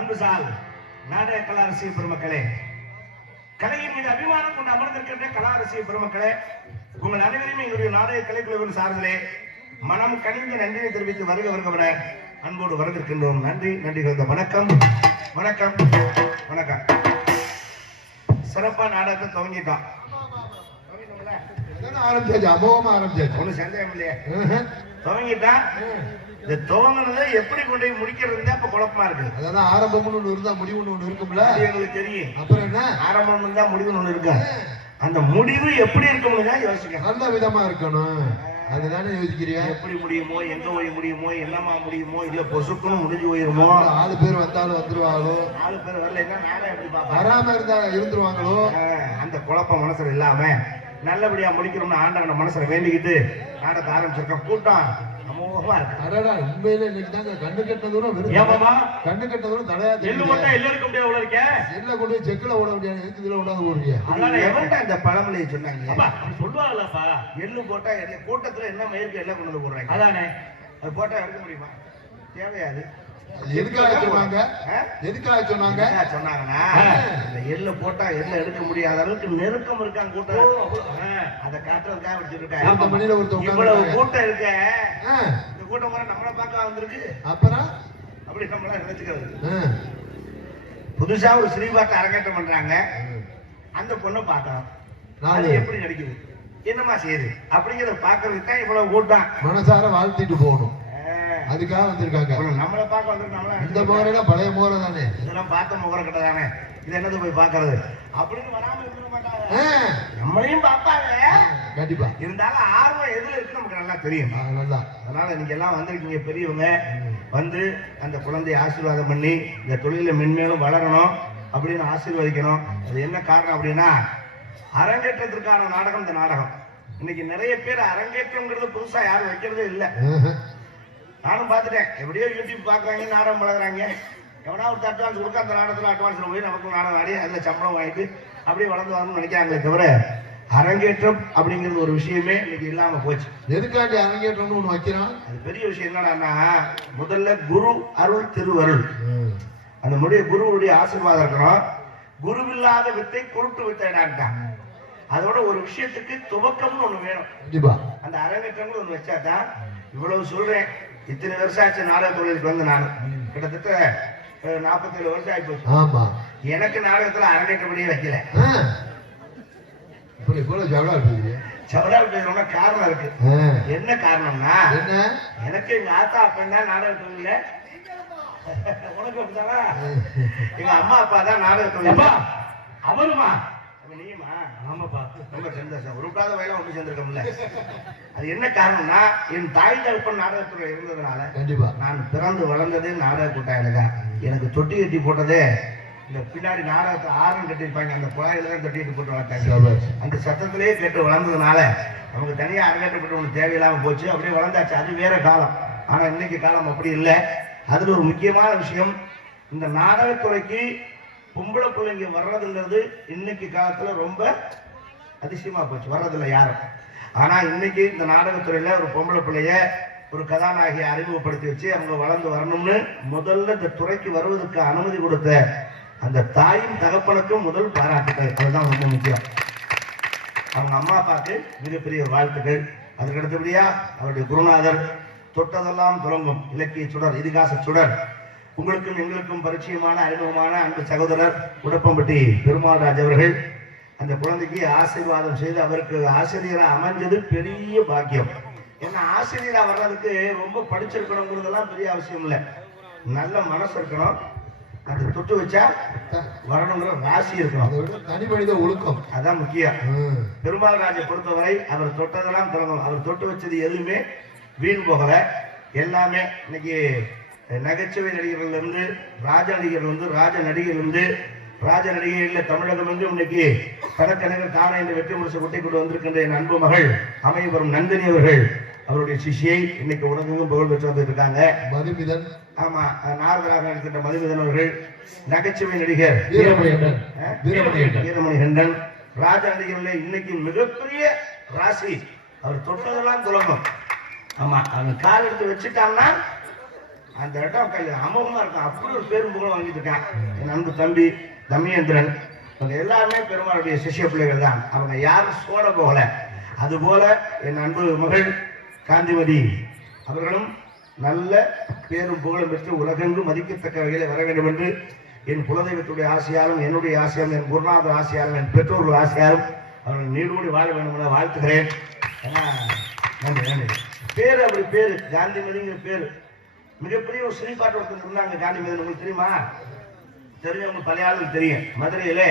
அன்புசால் நாடக கலா ரசிக பெருமக்களே, கலையின் மீது அபிமானம் கொண்டு அமர்ந்திருக்கின்ற கலா ரசிக பெருமக்களே, உங்கள் அனைவரையும் எங்களுடைய நாடக கலைக்குழுவின் சார்பிலே மனம் கனிந்த நன்றியை தெரிவித்து வருக வருகவர அன்போடு வரவேற்கின்றோம். நன்றி நன்றி. வணக்கம் வணக்கம் வணக்கம். சிறப்பா நாடகத்தை துவங்கிட்டோம். ஆரம்பிச்சாச்சு, அமோகமா ஆரம்பிச்சாச்சு. ஒன்னும் சந்தேகம் இல்லையா? துவங்கிட்டா இந்த துவங்கினதை எப்படி கொண்டு போய் முடிக்கிறது அப்ப குழப்பமா இருக்கு. அதான் ஆரம்பம்னு ஒண்ணு இருந்தா முடிவுன்னு ஒண்ணு இருக்கும்ல, எங்களுக்கு தெரியும். அப்புறம் என்ன, ஆரம்பம் இருந்தா முடிவுன்னு ஒண்ணு இருக்கு. அந்த முடிவு எப்படி இருக்கும்னு தான் யோசிக்க. நல்ல விதமா இருக்கணும், அதுதானே யோசிக்கிறியா? எப்படி முடியுமோ, எங்க போய் முடியுமோ, என்னமா முடியுமோ, இல்ல பொசுக்குன்னு முடிஞ்சு போயிருமோ, 4 பேர் வந்தாலும் வந்துருவாங்களோ, 4 பேர் வரலைன்னா நானே எப்படி பாப்பா, வராம இருந்தா இருந்துருவாங்களோ, அந்த குழப்பம் மனசுல இல்லாம நல்லபடியா முடிக்கணும்னு ஆண்டவனை மனசுல வேண்டிக்கிட்டு நாடகத்தை ஆரம்பிச்சிருக்கோம். கூட்டம் அமோகமா இருக்கு. அடடா, உண்மையில இன்னைக்கு தாங்க கண்ணு கட்ட தூரம் கண்ணு கட்ட தூரம் தலையா எல்லாருக்கும் எல்ல கொண்டு போய் செக்குல ஓட முடியாது, எதுக்கு இதுல ஓடாது ஓடுறியா? எவன்டா இந்த பழமொழியை சொன்னாங்க? சொல்லுவாங்கல்லப்பா, எள்ளு போட்டா கூட்டத்துல என்ன மயிருக்கு எல்லாம் கொண்டு வந்து போடுறாங்க. அதானே, அது போட்டா எடுக்க முடியுமா? தேவையாது. எதுக்காக சொன்னாங்க? எதுக்காக சொன்னாங்க? சொன்னாங்கன்னா இந்த எள்ளு போட்டா எள்ள எடுக்க முடியாத அளவுக்கு நெருக்கம் இருக்காங்க கூட்டம். அதை காட்டுறதுக்காக வச்சிருக்காங்க. இவ்வளவு கூட்டம் இருக்க, இந்த கூட்டம் வர நம்மளை பார்க்க வந்திருக்கு. அப்புறம் அப்படி நம்மள நினைச்சுக்கிறது. புதுசா ஒரு ஸ்ரீபாட்டை அரங்கேற்றம் பண்றாங்க, அந்த பொண்ணை பார்க்கலாம். அது எப்படி நடிக்குது, என்னமா செய்யுது அப்படிங்கிறத பாக்குறதுக்கு தான் இவ்வளவு கூட்டம். மனசார வாழ்த்திட்டு போகணும், அதுக்காக வந்திருக்காங்க. நம்மளை பார்க்க வந்து இந்த முகரெல்லாம் பழைய முகரை தானே, இதெல்லாம் பார்த்த முகரை கிட்ட தானே, இது என்னது போய் பாக்குறது அப்படின்னு வராம இருக்க மாட்டாங்க. நம்மளையும் பார்ப்பாங்க கண்டிப்பா. இருந்தாலும் ஆர்வம் எதுல இருக்கு நமக்கு நல்லா தெரியும். அதனால நீங்க எல்லாம் வந்திருக்கீங்க பெரியவங்க, வந்து அந்த குழந்தையை ஆசீர்வாதம் பண்ணி இந்த தொழில மென்மேலும் வளரணும் அப்படின்னு ஆசீர்வதிக்கணும். அது என்ன காரணம் அப்படின்னா, அரங்கேற்றத்திற்கான நாடகம் இந்த நாடகம். இன்னைக்கு நிறைய பேர் அரங்கேற்றம்ங்கிறது புதுசா யாரும் வைக்கிறதே இல்லை. நானும் பார்த்துட்டேன். எப்படியோ யூடியூப் பாக்குறாங்க, நாடகம் பழகுறாங்க. எவனா ஒரு அட்வான்ஸ் கொடுக்க அந்த நாடகத்துல அட்வான்ஸ்ல போய் நமக்கு நாடகம் ஆடி அதுல சம்பளம் வாங்கிட்டு அப்படியே வளர்ந்து வரணும்னு நினைக்கிறாங்களே தவிர அரங்கேற்றம் அப்படிங்கிறது ஒரு விஷயமே இன்னைக்கு இல்லாம போச்சு. எதுக்காண்டி அரங்கேற்றம்னு ஒண்ணு வைக்கிறான்? அது பெரிய விஷயம் என்னன்னா, முதல்ல குரு அருள் திருவருள், அந்த முடிய குருவுடைய ஆசீர்வாதம் இருக்கணும். குருவில்லாத வித்தை குருட்டு வித்தைடான்ட்டான். அதோட ஒரு விஷயத்துக்கு துவக்கம்னு ஒண்ணு வேணும். அந்த அரங்கேற்றம்னு ஒண்ணு வச்சாதான். இவ்வளவு சொல்றேன், இத்தனை வருஷம் ஆச்சு நாடக தொழிலுக்கு வந்து. நான் கிட்டத்தட்ட 47 வருஷம் ஆகி போச்சு. ஆமா, எனக்கு நாடகத்துல அரங்கேற்றபடியே வைக்கல. சவடா காரணம் இருக்கு. என்ன காரணம்னா, எனக்கு எங்க ஆத்தா அப்பன் தான் நாடக தொழில, உனக்கு அப்படித்தானா? எங்க அம்மா அப்பா தான் நாடக தொழில். அவருமா நீயுமா? ஆமாப்பா, ரொம்ப சந்தோஷம். உருட்டாத வயலாம் ஒண்ணு சேர்ந்திருக்கோம்ல. அது என்ன காரணம்னா, என் தாய் தகப்பன் நாடகத்துறை இருந்ததுனால கண்டிப்பா நான் பிறந்து வளர்ந்ததே நாடக கூட்டாயில தான். எனக்கு தொட்டி கட்டி போட்டதே இந்த பின்னாடி நாடகத்தை ஆரம் கட்டிருப்பாங்க, அந்த குழாயில தான் தொட்டிட்டு போட்டு வளர்த்தாங்க. அந்த சத்தத்திலேயே கேட்டு வளர்ந்ததுனால நமக்கு தனியா அரங்கேற்றப்பட்டு ஒண்ணு தேவையில்லாம போச்சு. அப்படியே வளர்ந்தாச்சு. அது வேற காலம். ஆனா இன்னைக்கு காலம் அப்படி இல்லை. அதுல ஒரு முக்கியமான விஷயம், இந்த நாடகத்துறைக்கு பொம்பளை பிள்ளைங்க வர்றதுங்கிறது இன்னைக்கு காலத்துல ரொம்ப அதிசயமா போச்சு. வர்றதில்லை யாரும். ஆனா இன்னைக்கு இந்த நாடகத்துறையில ஒரு பொம்பளை பிள்ளைய ஒரு கதாநாயகியை அறிமுகப்படுத்தி வச்சு அவங்க வளர்ந்து வரணும்னு முதல்ல இந்த துறைக்கு வருவதற்கு அனுமதி கொடுத்த அந்த தாயும் தகப்பனுக்கும் முதல் பாராட்டுகள். அதுதான் ரொம்ப முக்கியம். அவங்க அம்மா அப்பாவுக்கு மிகப்பெரிய வாழ்த்துக்கள். அதுக்கு அடுத்தபடியா அவருடைய குருநாதர் தொட்டதெல்லாம் தொடங்கும் இலக்கிய சுடர், இதிகாச சுடர், உங்களுக்கும் எங்களுக்கும் பரிச்சயமான அறிமுகமான அன்பு சகோதரர் உடப்பம்பட்டி பெருமாள்ராஜ் அவர்கள் அந்த குழந்தைக்கு ஆசீர்வாதம் செய்து அவருக்கு ஆசிரியரா அமைஞ்சது பெரிய பாக்கியம். ஏன்னா ஆசிரியரா வர்றதுக்கு ரொம்ப படிச்சிருக்கணுங்கிறதெல்லாம் பெரிய அவசியம் இல்லை. நல்ல மனசு இருக்கணும், அது தொட்டு வச்சா வரணுங்கிற ராசி இருக்கணும், தனி மனித ஒழுக்கம், அதான் முக்கியம். பெருமாள்ராஜை பொறுத்தவரை அவர் தொட்டதெல்லாம் திறங்கணும். அவர் தொட்டு வச்சது எதுவுமே வீண் போகல. எல்லாமே இன்னைக்கு நகைச்சுவை நடிகர்கள் இருந்து ராஜ நடிகர்கள் இருந்து ராஜ நடிகர்கள் இருந்து ராஜ நடிகைகள் தமிழகம் என்று இன்னைக்கு கடற்கணவர் தானே என்று வெற்றி முரசு கொட்டை கொண்டு வந்திருக்கின்ற என் அன்பு மகள் அமைவரும் நந்தினி அவர்கள், அவருடைய சிஷியை இன்னைக்கு உலகெங்கும் புகழ் பெற்று வந்துட்டு இருக்காங்க. மதுமிதன், ஆமா, நாரதராக நடிக்கின்ற மதுமிதன் அவர்கள், நகைச்சுவை நடிகர் வீரமணிகண்டன், ராஜ நடிகர்களே இன்னைக்கு மிகப்பெரிய ராசி. அவர் தொட்டதெல்லாம் துலங்கும். ஆமா, அவன் கால் எடுத்து வச்சுட்டான்னா அந்த இடம் அமோகமா இருக்கும். அப்படி ஒரு பேரும் புகழும் வாங்கிட்டு இருக்கான் என் அன்பு தம்பி தமயேந்திரன். அவங்க எல்லாருமே பெருமாளுடைய சிஷ்ய பிள்ளைகள் தான். அவங்க யாரும் சோட போகல. அதுபோல என் அன்பு மகள் காந்திமதி அவர்களும் நல்ல பேரும் புகழும் பெற்று உலகெங்கும் மதிக்கத்தக்க வகையில் வர வேண்டும் என்று என் குலதெய்வத்துடைய ஆசையாலும் என்னுடைய ஆசையாலும் என் குருநாதர் ஆசையாலும் என் பெற்றோர்கள் ஆசையாலும் அவர்கள் நீடூடி வாழ வேண்டும் என வாழ்த்துகிறேன். நன்றி நன்றி. பேரு அப்படி பேரு காந்திமதிங்கிற பேரு. மிகப்பெரிய ஒரு சினிப்பாட்டு ஒருத்தர் இருந்தாங்க காந்திமதி. உங்களுக்கு தெரியுமா? தெரிஞ்சவங்க பழைய ஆளுக்கு தெரியும். மதுரையில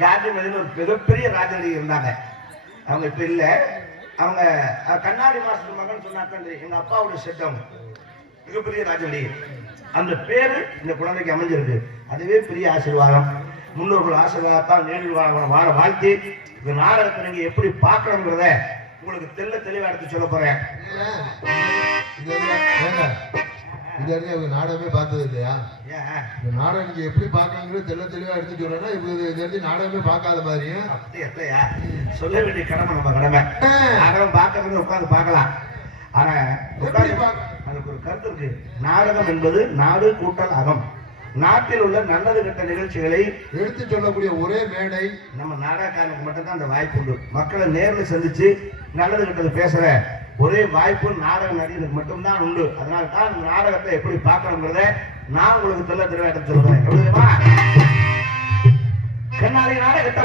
காந்திமதினு ஒரு மிகப்பெரிய ராஜநடிகை இருந்தாங்க. அவங்க இப்ப இல்ல. அவங்க கண்ணாடி மாஸ்டர் மகன் சொன்னாங்க. எங்க அப்பாவுடைய செட்டம் மிகப்பெரிய ராஜநடிகை. அந்த பேரு இந்த குழந்தைக்கு அமைஞ்சிருக்கு. அதுவே பெரிய ஆசீர்வாதம். முன்னோர்கள் ஆசீர்வாதத்தான் நேரில் வாழ வாழ்த்தி இந்த நாடகத்தை நீங்க எப்படி பார்க்கணுங்கிறத உங்களுக்கு தெளிவா எடுத்து சொல்ல போறேன். நாடகமே பார்த்தது இல்லையா? நாடகம் நீங்க எப்படி பார்க்கணுங்கிறது தெளிவா எடுத்து சொல்லணும்னா இப்ப நாடகமே பார்க்காத மாதிரியும் அப்படியா சொல்ல வேண்டிய கடமை நம்ம கடமை. நாடகம் பார்க்கறது உட்காந்து பார்க்கலாம். ஆனா அதுக்கு ஒரு கருத்து இருக்கு. நாடகம் என்பது நாடு கூட்டல் அகம். நாட்டில் உள்ள நல்லது கெட்ட நிகழ்ச்சிகளை எடுத்து சொல்லக்கூடிய ஒரே மேடை நம்ம நாடகக்காரனுக்கு மட்டும்தான் அந்த வாய்ப்பு உண்டு. மக்களை நேரில் சந்திச்சு நல்லது கெட்டது பேசுற ஒரே வாய்ப்பு நாடக நடிகனுக்கு மட்டும்தான் உண்டு. அதனால தான் இந்த நாடகத்தை எப்படி பார்க்கணுங்கிறத நான் உங்களுக்கு தெளிவா எடுத்து சொல்றேன். தெரியுமா? கண்ணாடி நாடகத்தை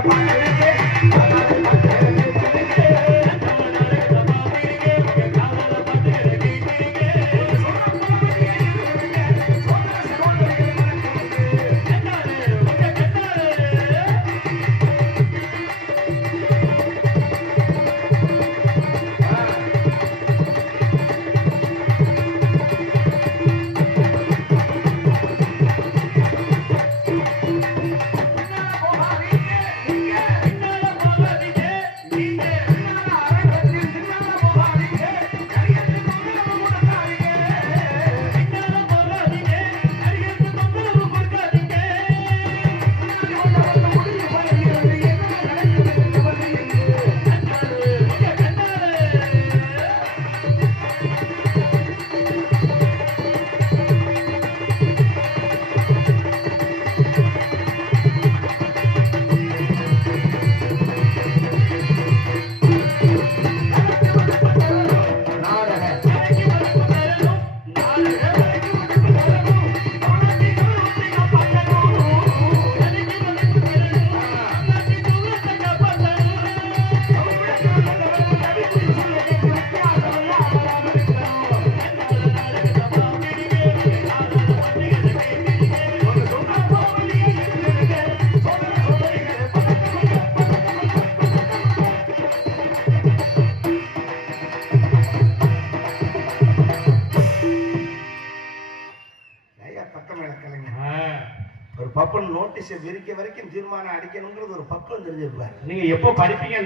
நோட்டீஸை விரிக்க வரைக்கும் தீர்மானம் அடிக்கணுங்கிறது ஒரு பக்கம் தெரிஞ்சிருப்பாரு. நீங்க எப்போ படிப்பீங்க?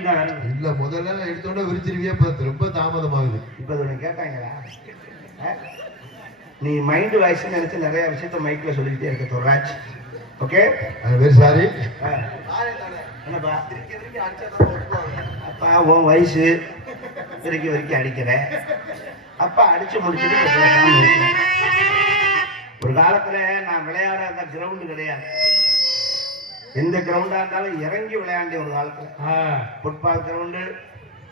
இல்ல முதல்ல எடுத்தோட விரிச்சிருவியா? ரொம்ப தாமதமாகுது. இப்ப கேட்டாங்களா? நீ மைண்ட் வாய்ஸ் நினைச்சு நிறைய விஷயத்த மைக்ல சொல்லிக்கிட்டே இருக்க தோராஜ். Okay, very sorry. என்னப்பா அப்பா உன் வயசு வரைக்கும் அடிக்கிற அப்பா அடிச்சு முடிச்சுட்டு ஒரு காலத்துல நான் விளையாடாத கிரவுண்டு கிடையாது. எந்த கிரவுண்டா இருந்தாலும் இறங்கி விளையாண்டேன் ஒரு காலத்துல. Football ground,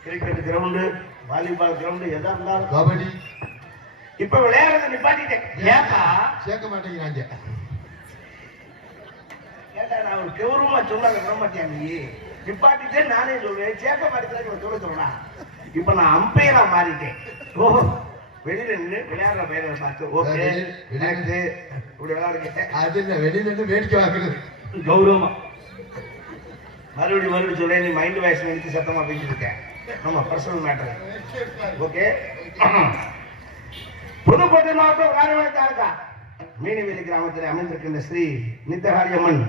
cricket ground, volleyball ground, எதா இருந்தாலும் கபடி. இப்ப விளையாடுறத நிப்பாட்டிட்டேன். ஏப்பா சேர்க்க மாட்டேங்கிறாங்க. கேட்டா நான் ஒரு கௌரவமா சொன்னாங்க சொல்ல மாட்டேன். நீ நிப்பாட்டிட்டே நானே சொல்றேன். சேர்க்க மாட்டேங்கிறாங்க சொல்ல சொன்னா. இப்ப நான் அம்பையரா மாறிட்டேன். ஓஹோ, வெளியில நின்று விளையாடுற பையனை பார்த்து ஓகே இப்படி விளையாடுங்க. அது இல்லை, வெளியில நின்று வேடிக்கை பார்க்கறது கௌரவமா. மறுபடியும் சொல்றேன். நீ மைண்ட் வாய்ஸ் நினைச்சு சத்தமா பேசிட்டு இருக்கேன். ஆமா, பர்சனல் மேட்டர். ஓகே. புதுக்கோட்டை மாவட்டம் காரமடை தாலுகா மீனவேலி கிராமத்தில் அமைந்திருக்கின்ற ஸ்ரீ நித்தகாரியம்மன்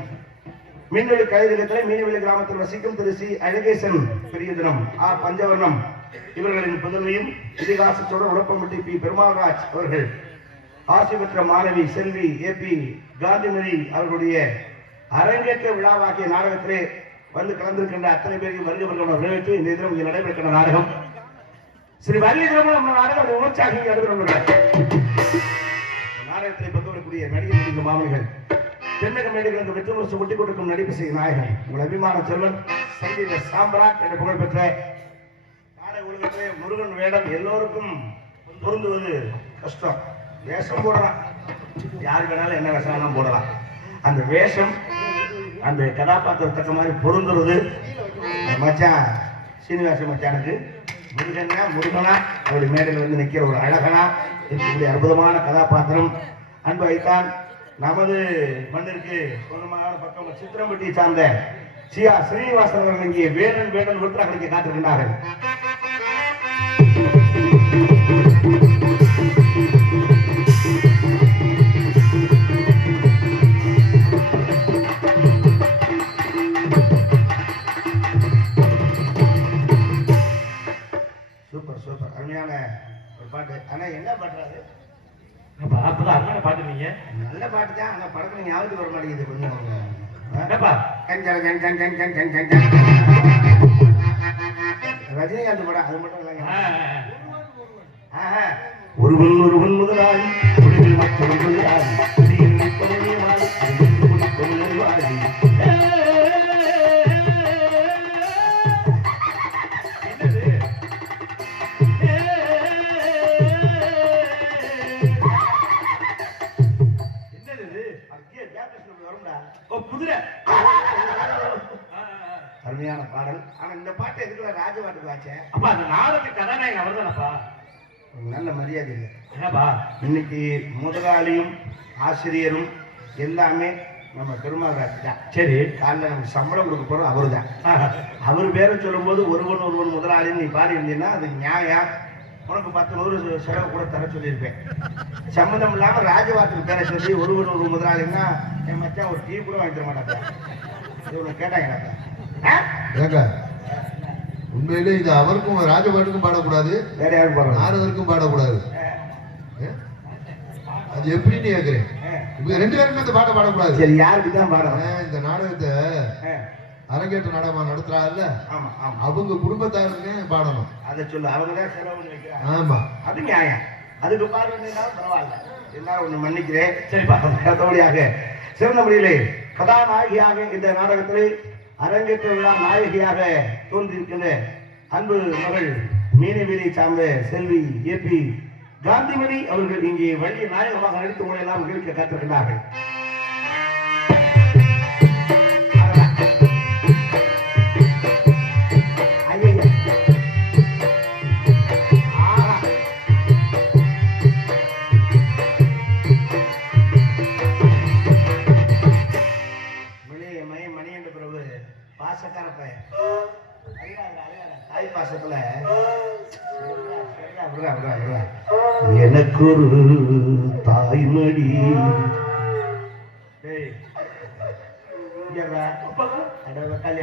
மீன்வெளி கலைநிலையத்தில் மீனவேலி கிராமத்தில் வசிக்கும் திரு சி அழகேசன் பெரியதினம் ஆ பஞ்சவர்ணம் இவர்களின் புதல்வியும் இதிகாசத்தோடு உடப்பம்பட்டி பி பெருமாள்ராஜ் அவர்கள் ஆசி பெற்ற மாணவி செல்வி ஏபி காந்திமதி அவர்களுடைய அரங்கேற்ற விழாவாகிய நாடகத்திலே வந்து கலந்திருக்கின்ற அத்தனை பேரையும் வருகிறவர்கள் வரவேற்று இந்த தினம் இங்கே நடைபெறுகின்ற நாடகம் ஸ்ரீ வள்ளி திருமணம் நாடகம் உற்சாகம் நடைபெறும். நாடகத்தை பங்கு வரக்கூடிய நடிகர் மாமனிகள் தென்னக மேடைகளுக்கு வெற்றி முரசு ஒட்டி கொடுக்கும் நடிப்பு செய்யும் நாயகன் உங்கள் அபிமான செல்வன் சங்கீத சாம்பராட் என்ற புகழ்பெற்ற நாடக உலகத்திலே முருகன் வேடம் எல்லோருக்கும் பொருந்துவது கஷ்டம். வேஷம் போடலாம், யார் வேணாலும் என்ன வேஷம் போடலாம். அந்த வேஷம் அந்த கதாபாத்திரம் தக்க மாதிரி பொருந்துறது மச்சான் சீனிவாச மச்சானுக்கு முருகனா அவருடைய மேடையில் வந்து நிற்கிற ஒரு அழகனா இருக்கக்கூடிய அற்புதமான கதாபாத்திரம். அன்பு வைத்தான் நமது மண்ணிற்கு சொந்தமான பக்கம் சித்திரம்பட்டியை சார்ந்த சியா ஸ்ரீனிவாசன் அவர்கள் இங்கே வேடன் விருத்தராக காத்திருக்கின்றார்கள். சூப்பர் அருமையான ஒரு பாட்டு. ஆனா என்ன பாட்டுறாரு அப்பதான் அருமையான பாட்டு. நீங்க நல்ல பாட்டு தான், ஆனா படத்துல ஞாபகத்துக்கு வர மாட்டேங்குது கொஞ்சம். ரஜினிகாந்த் படம் அது மட்டும் இல்லைங்க. ஒருவன் முதலாளி மற்றவன் முதலாளி அருமையான பாடல். ஆனா இந்த பாட்டு எதுக்குள்ள ராஜபாட்டுக்கு வாச்சேன். அப்பா அந்த நாடகத்துக்கு கதாநாயகன் அவர் தானப்பா. நல்ல மரியாதை இல்லை என்னப்பா. இன்னைக்கு முதலாளியும் ஆசிரியரும் எல்லாமே நம்ம பெருமாள் தான். சரி, காலைல நமக்கு சம்பளம் கொடுக்க போறோம் அவரு தான். அவர் பேரை சொல்லும் போது ஒருவன் முதலாளின்னு நீ பாடி இருந்தீங்கன்னா அது நியாயம். உனக்கு 10 செலவு கூட தர சொல்லியிருப்பேன். சம்மந்தம் இல்லாம ராஜபாட்டுக்கு பேரை சொல்லி ஒருவன் முதலாளின்னா என் மச்சான் ஒரு டீ கூட வாங்கி தர மாட்டாங்க. இவனை கேட்டாங்க உண்மையிலே இது அவருக்கும் ராஜபாட்டுக்கும் பாடக்கூடாது, வேற யாரும் பாடணும், நாரதருக்கும் பாடக்கூடாது. அது எப்படின்னு கேக்குறேன். இவங்க 2 பேருமே இந்த பாட்டை பாடக்கூடாது. சரி, யாருக்கு தான் பாடணும்? இந்த நாடகத்தை அரங்கேற்ற நாடகமா நடத்துறாங்கல்ல, அவங்க குடும்பத்தாருமே பாடணும். அதை சொல்லு, அவங்கதான் செலவு பண்ணி வைக்கிறாங்க. ஆமா, அது நியாயம். அதுக்கு பாடுறதுனாலும் பரவாயில்ல, எல்லாரும் ஒண்ணு மன்னிக்கிறேன். சரிப்பா. மற்றபடியாக சிறந்த முறையிலே கதாநாயகியாக இந்த நாடகத்திலே அரங்கேற்ற விழா நாயகியாக தோன்றியிருக்கின்ற அன்பு மகள் மீனவேலியை சார்ந்த செல்வி AP காந்திமணி அவர்கள் இங்கே வள்ளிய நாயகமாக நடித்து உங்களை எல்லாம் கேட்க காத்திருக்கிறார்கள். பாசக்கார பையன் தாய் பாசத்துல எனக்கு ஒரு தாய்மடி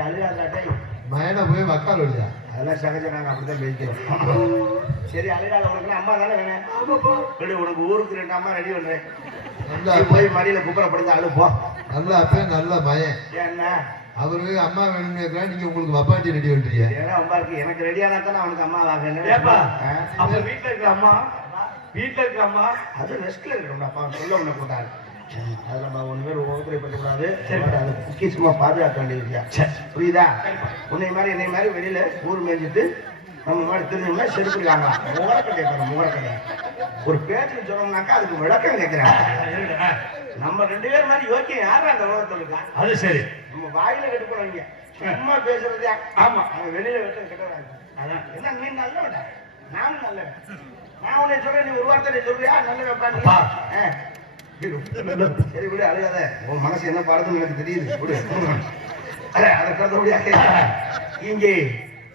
அழுகாதாட்டை மயனை போய் வக்கால் இல்லையா, அதெல்லாம் சகஜம். நாங்க அப்படித்தான் பேசிக்கிறோம். சரி, அழுகாத உனக்கு அம்மா தானே வேணும். உனக்கு ஊருக்கு 2 அம்மா ரெடி பண்றேன். போய் மடியில குப்புறப்படுத்த அழுப்போ. நல்ல அப்ப நல்ல மயன். என்ன அவரு அம்மா வேணும்னு கேட்கிறா, நீங்க உங்களுக்கு அப்பாச்சி ரெடி பண்றீங்க. ஏன்னா அம்மா இருக்கு, எனக்கு ரெடியானா தானே அவனுக்கு அம்மா வாங்க. அப்ப வீட்டுல இருக்கிற அம்மா அது ரெஸ்ட்ல இருக்கணும். அப்பா சொல்ல ஒண்ணு போட்டாரு. அதுல நம்ம 1 பேர் உபத்திரப்படக்கூடாது. அதை முக்கியமா பாதுகாக்க வேண்டியது. புரியுதா? உன்னை மாதிரி என்னை மாதிரி வெளியில ஊர் மேய்ஞ்சிட்டு நம்ம மாதிரி தெரிஞ்சோம்னா செருப்பிடுவாங்க. முகரக்கட்டை முகரக்கட்டை ஒரு பேச்சுக்கு சொன்னோம்னாக்கா அதுக்கு விளக்கம் கேட்கிறாங்க. நம்ம 2 பேர் மாதிரி யோக்கியம் யாரும் அந்த உலகத்துல இருக்கா? அது சரி, நம்ம வாயில கட்டு போனவங்க சும்மா பேசுறதே. ஆமா, அவங்க வெளியில வெட்ட கெட்டவங்க. அதான் என்ன, நீ நல்லவன், நானும் நல்லவன். நான் உன்னை சொல்றேன், நீ ஒரு வார்த்தை சொல்றியா நல்ல வைப்பா. சரி விடு, அழுகாத. உன் மனசு என்ன பாடுதுன்னு எனக்கு தெரியுது. விடு. அதற்காக இங்கே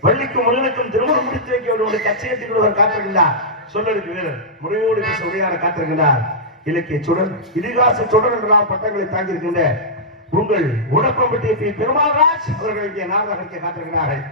வள்ளிக்கும் முருகனுக்கும் திருமணம் முடித்து வைக்க கச்சையத்துக்கு காத்திருக்கின்றார். சொல்லலுக்கு வீரர் முறையோடு பேச உரையாட காத்திருக்கின்றார். இலக்கிய சுடர், இதிகாச சுடர் என்றெல்லாம் பட்டங்களை தாங்கியிருக்கின்ற உங்கள் உடப்பம்பட்டி பெருமாள்ராஜ் அவர்கள் இங்கே நாடகத்தை காத்திருக்கிறார்கள்.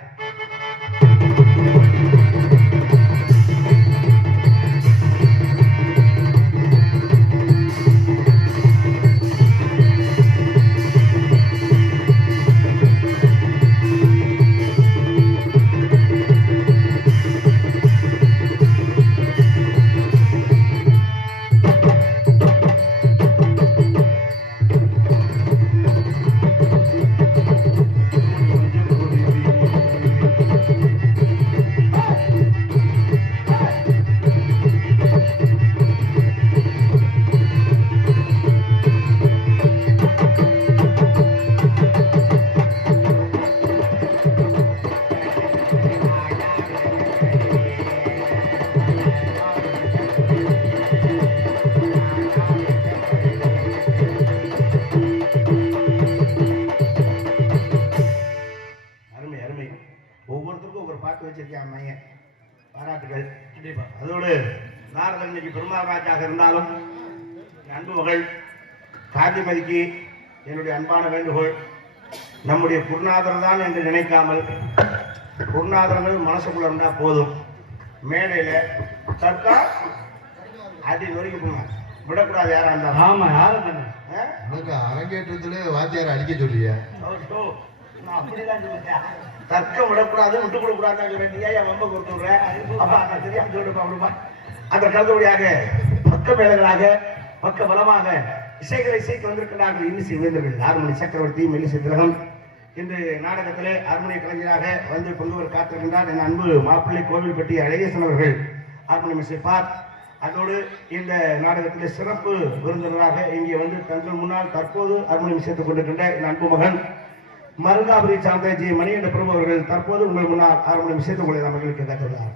வாழ்த்துக்கள். அதோடு நாரதன் இன்னைக்கு பெருமாள் ராஜாக இருந்தாலும் அன்பு மகள் காந்திமதிக்கு என்னுடைய அன்பான வேண்டுகோள், நம்முடைய குருநாதர் தான் என்று நினைக்காமல் குருநாதர்கள் மனசுக்குள்ள இருந்தா போதும். மேடையில தற்கா அடி நொறுக்கி போனாங்க விடக்கூடாது. யாரா இருந்தாலும் ஆமா யாரும் அரங்கேற்றத்துல வாத்தியார அடிக்க சொல்லிய அப்படிதான் சொல்லுங்க. தர்க்கம் விடக்கூடாது, விட்டு கொடுக்கூடாதுன்னு சொல்றேன். நீ ஏன் வம்ப கொடுத்துடுறேன்? அப்பா நான் தெரியாம சொல்லுப்பா அப்படிமா. அந்த கருத்துபடியாக பக்க மேலங்களாக பக்க பலமாக இசைகளை இசைக்கு வந்திருக்கிறார்கள் இன்னிசை வேந்தர்கள். ஆறுமணி சக்கரவர்த்தி, மெல்லிசை திலகம் இன்று நாடகத்திலே அருமணி கலைஞராக வந்து கொண்டு காத்திருக்கின்றார் என் அன்பு மாப்பிள்ளை கோவில்பட்டி அழகேசன் அவர்கள் ஆறுமணி இசைப்பார். அதோடு இந்த நாடகத்திலே சிறப்பு விருந்தினராக இங்கே வந்து தங்கள் முன்னால் தற்போது அருமணி சேர்த்துக் கொண்டிருக்கின்ற என் அன்பு மகன் மருங்காபுரி சார்ந்த ஜி மணிகண்ட பிரபு அவர்கள் தற்போது உங்கள் முன்னால் ஆறுமணி சேர்த்துக் கொள்ள மகிழ்ச்சி கற்றுள்ளார்.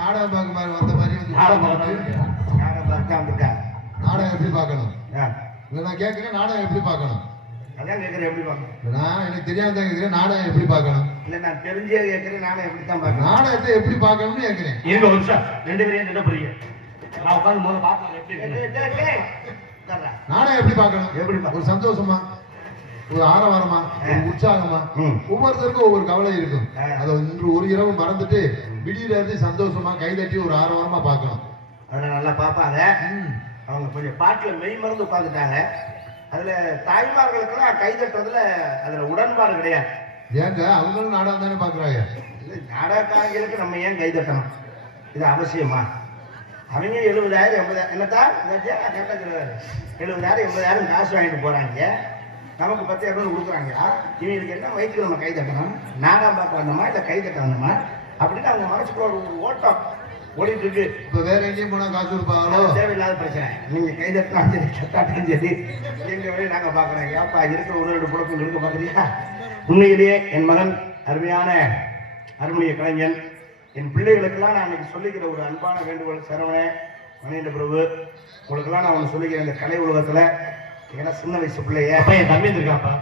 நாடகம் பார்க்க மாதிரி வந்த மாதிரி நாடகம் எப்படி பார்க்கணும்? நான் கேட்கிறேன், நாடகம் எப்படி பார்க்கணும்? அதான் கேட்கிறேன், எப்படி பார்க்கணும்? நான் எனக்கு தெரியாத கேட்கிறேன், நாடகம் எப்படி பார்க்கணும்? இல்ல நான் தெரிஞ்சே கேட்கிறேன், நாடகம் எப்படி தான் பார்க்கணும்? நாடகத்தை எப்படி பார்க்கணும்னு கேட்கிறேன். இருங்க ஒரு நிமிஷம், ரெண்டு பேரையும் என்ன புரியுங்க? நான் உட்காந்து முதல்ல பார்க்கலாம் எப்படி நாடகம் எப்படி பார்க்கணும்? எப்படி ஒரு சந்தோஷமா, ஒரு ஆரவாரமா, ஒரு உற்சாகமா, ஒவ்வொருத்தருக்கும் ஒவ்வொரு கவலை இருக்கும். அதை இன்று ஒரு இரவு மறந்துட்டு விடியில இருந்து சந்தோஷமா கைதட்டி ஒரு ஆரவாரமா பார்க்கணும். அதெல்லாம் நல்லா பார்ப்பாங்க. அவங்க கொஞ்சம் பாட்டுல மெய் மறந்து உட்காந்துட்டாங்க. அதுல தாய்மார்களுக்கெல்லாம் கை தட்டுறதுல அதுல உடன்பாடு கிடையாது. ஏங்க அவங்களும் நாடகம் தானே பாக்குறாங்க. நாடகக்காரங்களுக்கு நம்ம ஏன் கை தட்டணும்? இது அவசியமா? அவங்க 70,000 80,000 என்னத்தான் 70,000 80,000 காசு வாங்கிட்டு போறாங்க. நமக்கு 10,000 கொடுக்குறாங்க. இவங்களுக்கு என்ன வயிற்றுக்கு நம்ம கை தட்டணும்? நாடகம் பார்க்க வந்தோமா இல்லை கை தட்ட வந்தோமா அப்படின்னு அவங்க மனசுக்குள்ள ஒரு ஓட்டம் ஓடிட்டு இருக்கு. இப்ப வேற எங்கேயும் போனா காசு கொடுப்பாங்களோ? தேவையில்லாத பிரச்சனை. நீங்க கை தட்டினாலும் சரி கட்டாட்டும் சரி எங்க வழி நாங்க பாக்குறோம். ஏப்பா இருக்கிற ஒரு 2 புடப்பு இருக்க பாக்குறியா? உண்மையிலேயே என் மகன் அருமையான அருமைய கலைஞன். என் பிள்ளைகளுக்கெல்லாம் நான் இன்னைக்கு சொல்லிக்கிற ஒரு அன்பான வேண்டுகோள், சரவணே மணிகண்ட பிரபு, உங்களுக்கெல்லாம் நான் ஒன்று சொல்லிக்கிறேன். இந்த கலை உலகத்துல ஏன்னா சின்ன வயசு பிள்ளைய என் தம்பி வந்திருக்காப்பா.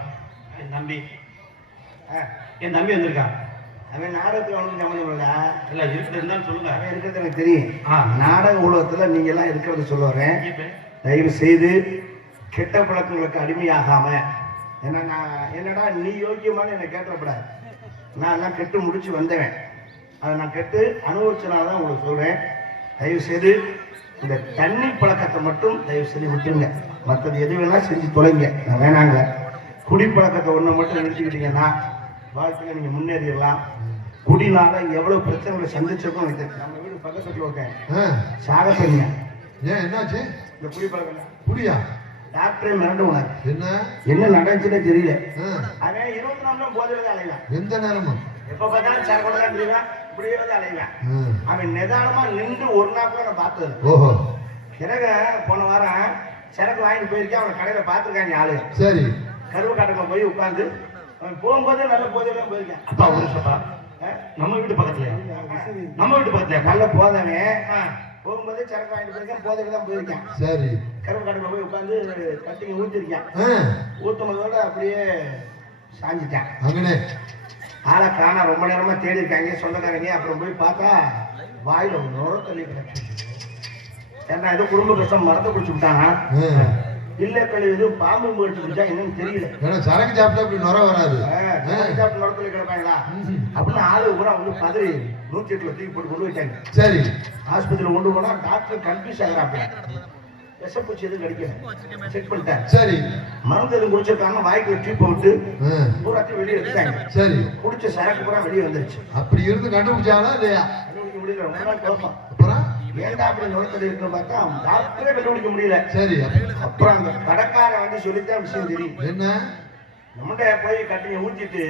என் தம்பி வந்திருக்கான். அவன் நாடகத்துக்கு அவனுக்கு சம்மந்தம் இல்லை. இல்ல இருக்கிறது இருந்தாலும் சொல்லுங்க. அவன் இருக்கிறது எனக்கு தெரியும். நாடக உலகத்துல நீங்க எல்லாம் இருக்கிறது சொல்ல வரேன். தயவு செய்து கெட்ட பழக்கங்களுக்கு அடிமையாகாம, ஏன்னா நான் என்னடா நீ யோக்கியமான என்னை கேட்டப்படாது. நான் எல்லாம் கெட்டு முடிச்சு வந்தவன். அதை நான் கெட்டு அனுபவிச்சனால்தான் உங்களுக்கு சொல்றேன். தயவு செய்து இந்த தண்ணி பழக்கத்தை மட்டும் தயவு செய்து விட்டுருங்க. மற்றது எதுவெல்லாம் செஞ்சு தொலைங்க, நான் வேணாங்க. குடிப்பழக்கத்தை ஒன்றை மட்டும் நிறுத்திக்கிட்டீங்கன்னா வாழ்க்கையில நீங்க முன்னேறிடலாம். குடினால எவ்வளவு பிரச்சனைகளை சந்திச்சிருக்கோம். நம்ம வீடு பக்கத்துல இருக்கேன் சாகசங்க. ஏன் என்னாச்சு? இந்த குடிப்பழக்கம் குடியா? டாக்டரே மிரண்டு உனக்கு என்ன நடந்துச்சுன்னே தெரியல. அவன் 24 மணி போதையில தான் அலைவான். எந்த நேரமும் எப்ப பார்த்தாலும் சரக்கோட தான் தெரியவான். இப்படியே வந்து அலைவான். அவன் நிதானமா நின்று ஒரு நாள் கூட நான் பார்த்தது. ஓஹோ. பிறகு போன வாரம் சரக்கு வாங்கிட்டு போயிருக்கேன். அவனை கடையில பார்த்துருக்காங்க ஆளு. சரி. கருவு காட்டுக்குள்ள போய் உட்காந்து அவன் போகும்போதே நல்ல போதையில தான் போயிருக்கேன். அப்பா ஒரு நிமிஷப்பா. நம்ம வீட்டு பக்கத்துலயா? நம்ம வீட்டு பக்கத்துலயா? நல்ல போதவன் போகும்போதே சரக்கு வாங்கிட்டு போயிருக்கேன். போதையில தான் போயிருக்கேன். சரி. கருவு காட்டுக்குள்ள போய் உட்காந்து கட்டிங்க ஊத்திருக்கேன். ஊத்துனதோட அப்படியே சாஞ்சிட்டான். அங்கனே ஆளை காணா ரொம்ப நேரமா தேடி இருக்காங்க சொந்தக்காரங்க. அப்புறம் போய் பார்த்தா வாயில நுர தள்ளி கிடக்கு. ஏன்னா ஏதோ குடும்ப கஷ்டம் மரத்தை குடிச்சு விட்டாங்க. இல்ல கழிவு எதுவும் பாம்பு எடுத்து குடிச்சா என்னன்னு தெரியல. சரக்கு சாப்பிட்டா அப்படி நுர வராது. நுர தள்ளி கிடப்பாங்களா அப்படின்னு ஆளு பூரா வந்து பதறி 108 தூக்கி போட்டு கொண்டு போயிட்டாங்க. சரி. ஆஸ்பத்திரியில் கொண்டு போனா டாக்டர் கன்ஃபியூஸ் ஆகிறாப்ப. விஷப்பூச்சி எதுவும் கிடைக்கல. செக் பண்ணிட்டாங்க. சரி. மருந்து எதுவும் குடிச்சிருக்காங்க. வாய்க்குள்ள டியூப் விட்டு பூராத்தையும் வெளியே எடுத்தாங்க. சரி. குடிச்ச சரக்கு பூரா வெளியே வந்துருச்சு. அப்படி இருந்து கண்டுபிடிச்சாலும் இல்லையா? கண்டுபிடிக்க முடியல. ரொம்ப நாள் குழப்பம். அப்புறம் ஏன்டா அப்படி நோய்த்தல் இருக்குன்னு பார்த்தா டாக்டரே கண்டுபிடிக்க முடியல. சரி. அப்புறம் அந்த கடைக்காரன் வந்து சொல்லித்தான் விஷயம் தெரியும். என்ன? நம்மகிட்ட போய் கட்டிங்க ஊத்திட்டு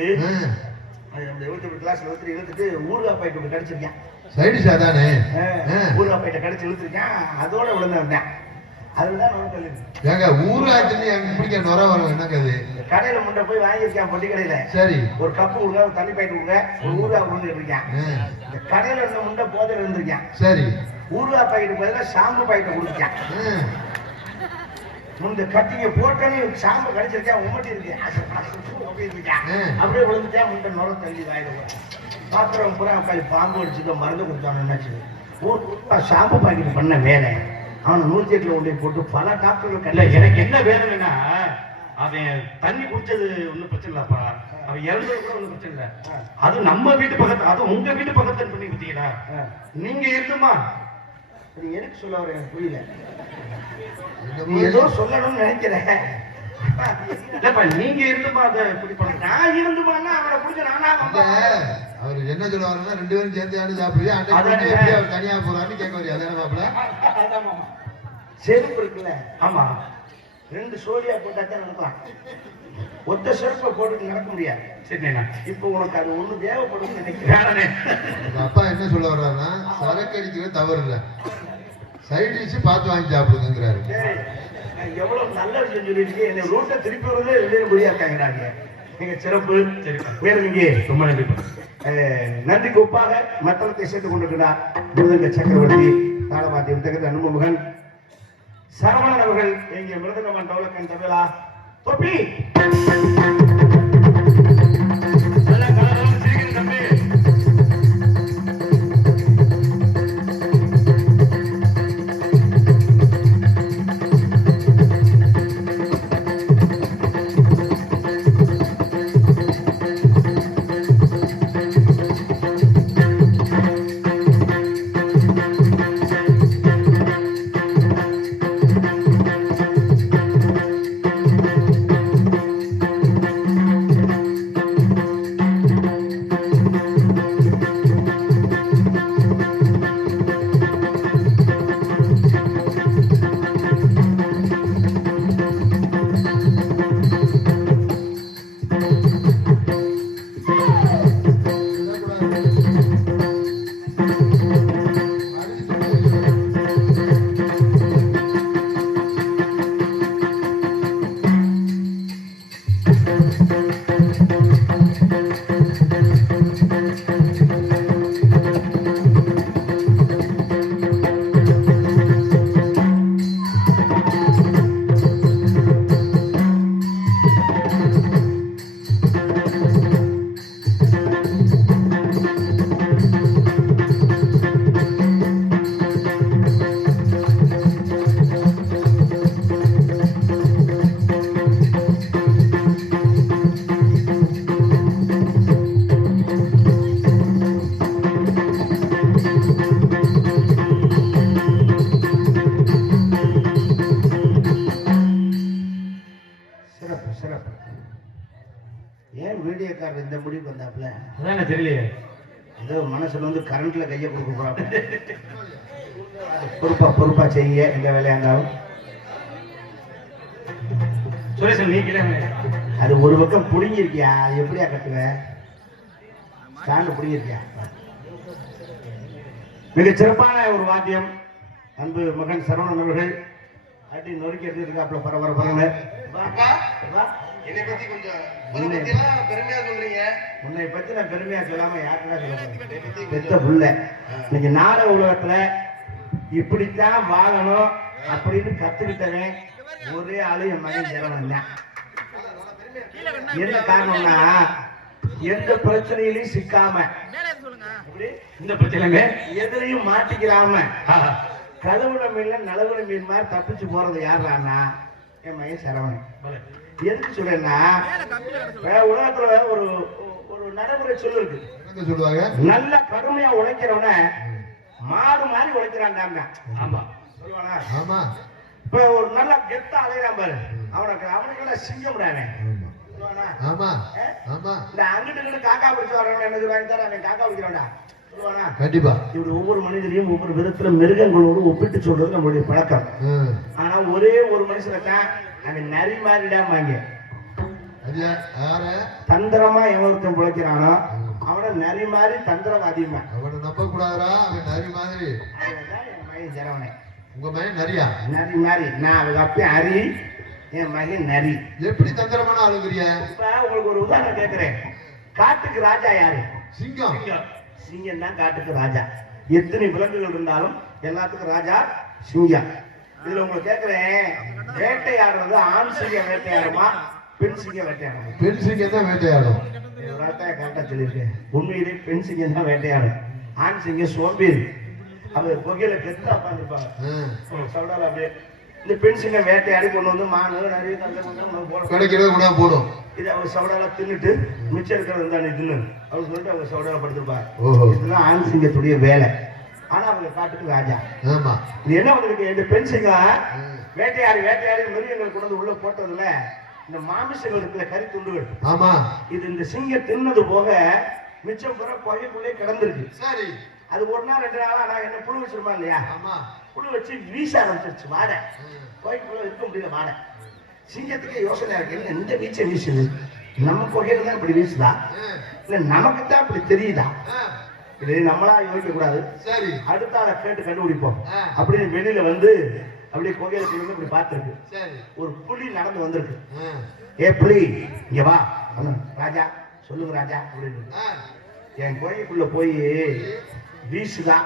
கிளாஸ்ல ஊத்தி இழுத்துட்டு ஊறுகாய் பாயிட்டு கடிச்சிருக்கேன். சைடு சாதானே ஊறுகாய் பாயிட்ட கடிச்சு இழுத்துருக்கேன். அதோட விழுந்து வந்தேன். அதுதான் நோய்த்தல். ஏங்க ஊறுகாய்க்கு எனக்கு பிடிக்க நுர வரும். என்னங்க அது? கடையில முண்டை போய் வாங்கியிருக்கேன் பொட்டி கடையில. சரி. ஒரு கப்பு கொடுங்க, ஒரு தண்ணி பாயிட்டு கொடுங்க, ஒரு ஊறுகாய் விழுந்து இருக்கேன். இந்த கடையில இருந்த முண்டை போதையில இருந்திருக்கேன். சரி. ஊறுகாய் பாயிட்டு பதிலாக ஷாம்பு பாயிட்ட கொடுத்தேன். முந்த கட்டிங்க போட்டனே ஷாம்பு கடிச்சிருக்கேன். உமட்டி இருக்கேன். அப்படியே விழுந்துட்டேன். முண்டை நுர தள்ளி வாயிடுவேன். பாத்திரம் பூரா பாம்பு அடிச்சுக்க மருந்து கொடுத்தான்னு நினைச்சு ஷாம்பு பாக்கெட் பண்ண வேலை. அவன் 108 கொண்டு போட்டு பல டாக்டர்கள் இல்ல. எனக்கு என்ன வேணும்னா அவன் தண்ணி குடிச்சது ஒன்றும் பிரச்சனை இல்லப்பா. அவன் இறந்தது கூட ஒன்றும் பிரச்சனை இல்லை. அது நம்ம வீட்டு பக்கத்து, அது உங்க வீட்டு பக்கத்துல பண்ணி கொடுத்தீங்களா? நீங்க இருந்துமா? நீ எதுக்கு சொல்ல வர எனக்கு புரியல. நீ ஏதோ சொல்லணும்னு நினைக்கிறேன். நீங்க இருந்துமா அதை இப்படி பண்ண? நான் இருந்துமான்னா அவனை குடிச்ச நானா? அவர் என்ன சொல்லுவாருன்னா 2 பேரும் சேர்ந்து சாப்பிடுவீங்க. அவர் தனியா போறாருன்னு கேட்க வரையா? அதான மாப்பிள்ள? செருப்பு இருக்குல்ல? ஆமா. 2 சோழியா போட்டாதான் நடக்கலாம். ஒத்த செருப்பை போட்டு நடக்க முடியாது. சரிண்ணா. இப்போ உனக்கு அது ஒண்ணு தேவைப்படும் நினைக்கிறேன். அப்பா என்ன சொல்ல வர்றாருன்னா சரக்கு அடிக்கிறது தவறு இல்லை, சைடு டிஷ் பார்த்து வாங்கி சாப்பிடுங்கிறாரு. எவ்வளவு நல்ல விஷயம் சொல்லிருக்கீங்க. என்னை ரூட்டை திருப்பி வருவதே வெளியே முடியா இருக்காங்க. நீங்க சிறப்பு. வேற நீங்க ரொம்ப நன்றி. நன்றிக்கு ஒப்பாக மத்தளத்தை சேர்த்துக் கொண்டிருக்கிறார் மிருதங்க சக்கரவர்த்தி தாளவாத்திய வித்தகர் அனுபவகன் சரவணன் அவர்கள். எங்க மிருதங்கமன் டவுலக்கன் தபேலா தொப்பி மீடியாக்காரர் இந்த முடிவுக்கு வந்தாப்புல அதான் தெரியலையே. ஏதோ மனசுல வந்து கரண்ட்ல கையை கொடுக்க போறாங்க. பொறுப்பா செய்ய எந்த வேலையா இருந்தாலும். சுரேஷன் நீங்களே அது ஒரு பக்கம் புடுங்கிருக்கியா, அது எப்படியா கட்டுவ? ஸ்டாண்டு புடுங்கிருக்கியா? மிக சிறப்பான ஒரு வாத்தியம். அன்பு மகன் சரவணன் அவர்கள் அடி நொறுக்கி எடுத்துருக்காப்புல பரபரப்பாங்க. என்னை பத்தி கொஞ்சம் பெருமையா சொல்றீங்க. உன்னை பத்தி நான் பெருமையா சொல்லாம யாருக்கா சொல்ல பெத்த புள்ள. இன்னைக்கு நாடக உலகத்துல இப்படித்தான் வாழணும் அப்படின்னு கத்துக்கிட்டவன் ஒரே ஆளு என் மகன் சரவணன் தான். என்ன காரணம்னா எந்த பிரச்சனையிலையும் சிக்காம, இந்த பிரச்சனை எதிரையும் மாட்டிக்கிறாம, கழுவுன மீன்ல நலவுன மீன் மாதிரி தப்பிச்சு போறது யாருன்னா என் மகன் சரவணன். எதுக்கு சொல்றேன்னா, உலகத்துல ஒரு ஒரு நடைமுறை சொல்லு இருக்கு. சொல்லுவாங்க, நல்ல கடுமையா உழைக்கிறவன மாடு மாதிரி உழைக்கிறான். ஆமா சொல்லுவானா? ஆமா. இப்ப ஒரு நல்ல கெத்தா அலையிறான் பாரு, அவனுக்கு சிங்கம் விடானே. ஆமா ஆமா. இந்த அங்கிட்டு காக்கா பிடிச்சு வரவன் என்ன சொல்லுவாங்க தர, அவன் காக்கா பிடிக்கிறான்டா சொல்லுவானா? கண்டிப்பா. இப்படி ஒவ்வொரு மனிதரையும் ஒவ்வொரு விதத்துல மிருகங்களோடு ஒப்பிட்டு சொல்றது நம்மளுடைய பழக்கம். ஆனா ஒரே ஒரு மனுஷனத்தான் அவன் நரி மாறிடாமாங்க. தந்திரமா எவன் பிழைக்கிறானோ அவனை நரி மாதிரி தந்திரவாதியுமா. அவனை நம்ப கூடாதா? அவன் நரி மாதிரி. என் மகன் சரவணன். உங்க மகன் நரியா? நரி மாதிரி. நான் அவங்க அப்பயும் அரி, என் மகன் நரி. எப்படி தந்திரமான ஆளுங்கிறிய? இப்ப உங்களுக்கு ஒரு உதாரணம் கேட்கிறேன். காட்டுக்கு ராஜா யாரு? சிங்கம். சிங்கம் தான் காட்டுக்கு ராஜா. எத்தனை விலங்குகள் இருந்தாலும் எல்லாத்துக்கும் ராஜா சிங்கம். இதுல உங்களுக்கு கேட்கிறேன், வேட்டையாடுறது ஆண் சிங்கம் வேட்டையாடுமா பெண் சிங்கம் வேட்டையாடுமா? பெண் சிங்கம் தான் வேட்டையாடும். கரெக்டா சொல்லியிருக்கேன். உண்மையிலே பெண் சிங்கம் தான் வேட்டையாடும். ஆண் சிங்கம் சோம்பேறி. அவர் புகையில கெத்தா உட்காந்துருப்பாங்க சொல்றாரு. அப்படியே இந்த பெண் சிங்கம் வேட்டையாடி கொண்டு வந்து மானு நிறைய கிடைக்கிறது கூட போடும். இது அவர் சவுடால தின்னுட்டு மிச்சம் இருக்கிறது தானே தின்னு அவர் சொல்லிட்டு அவங்க சவுடால படுத்திருப்பாரு. இதுதான் ஆண் சிங்கத்துடைய வேலை. ஆனா அவங்க காட்டுக்கு ராஜா. ஆமா. இது என்ன பண்ணிருக்கு, இந்த பெண் சிங்கம் வேட்டையாடி மிருகங்கள் கொண்டு வந்து உள்ள போட்டதுல இந்த மாமிசங்கள் இருக்கிற கறி துண்டுகள். ஆமா. இது இந்த சிங்கம் தின்னது போக மிச்சம் புற புகைக்குள்ளே கிடந்திருக்கு. சரி. அது ஒரு நாள் 2 நாளா நான் என்ன புழு வச்சிருப்பா இல்லையா? ஆமா. புழு வச்சு வீச ஆரம்பிச்சிருச்சு. வாடை புகைக்குள்ள இருக்க முடியல. வாடை சிங்கத்துக்கு யோசனை இருக்கு, என்ன இந்த வீச்சை வீசுது, நம்ம புகையில தான் இப்படி வீசுதா இல்ல நமக்கு தான் இப்படி தெரியுதா? இது நம்மளா யோசிக்க கூடாது. சரி. அடுத்த ஆளை கேட்டு கண்டுபிடிப்போம் அப்படின்னு வெளியில வந்து அப்படியே புகையில இருந்து இப்படி பார்த்திருக்கு. ஒரு புலி நடந்து வந்திருக்கு. ஏ புலி இங்க வா. ராஜா சொல்லுங்க ராஜா அப்படின்னு. என் கோயிலுக்குள்ள போய் வீசுதா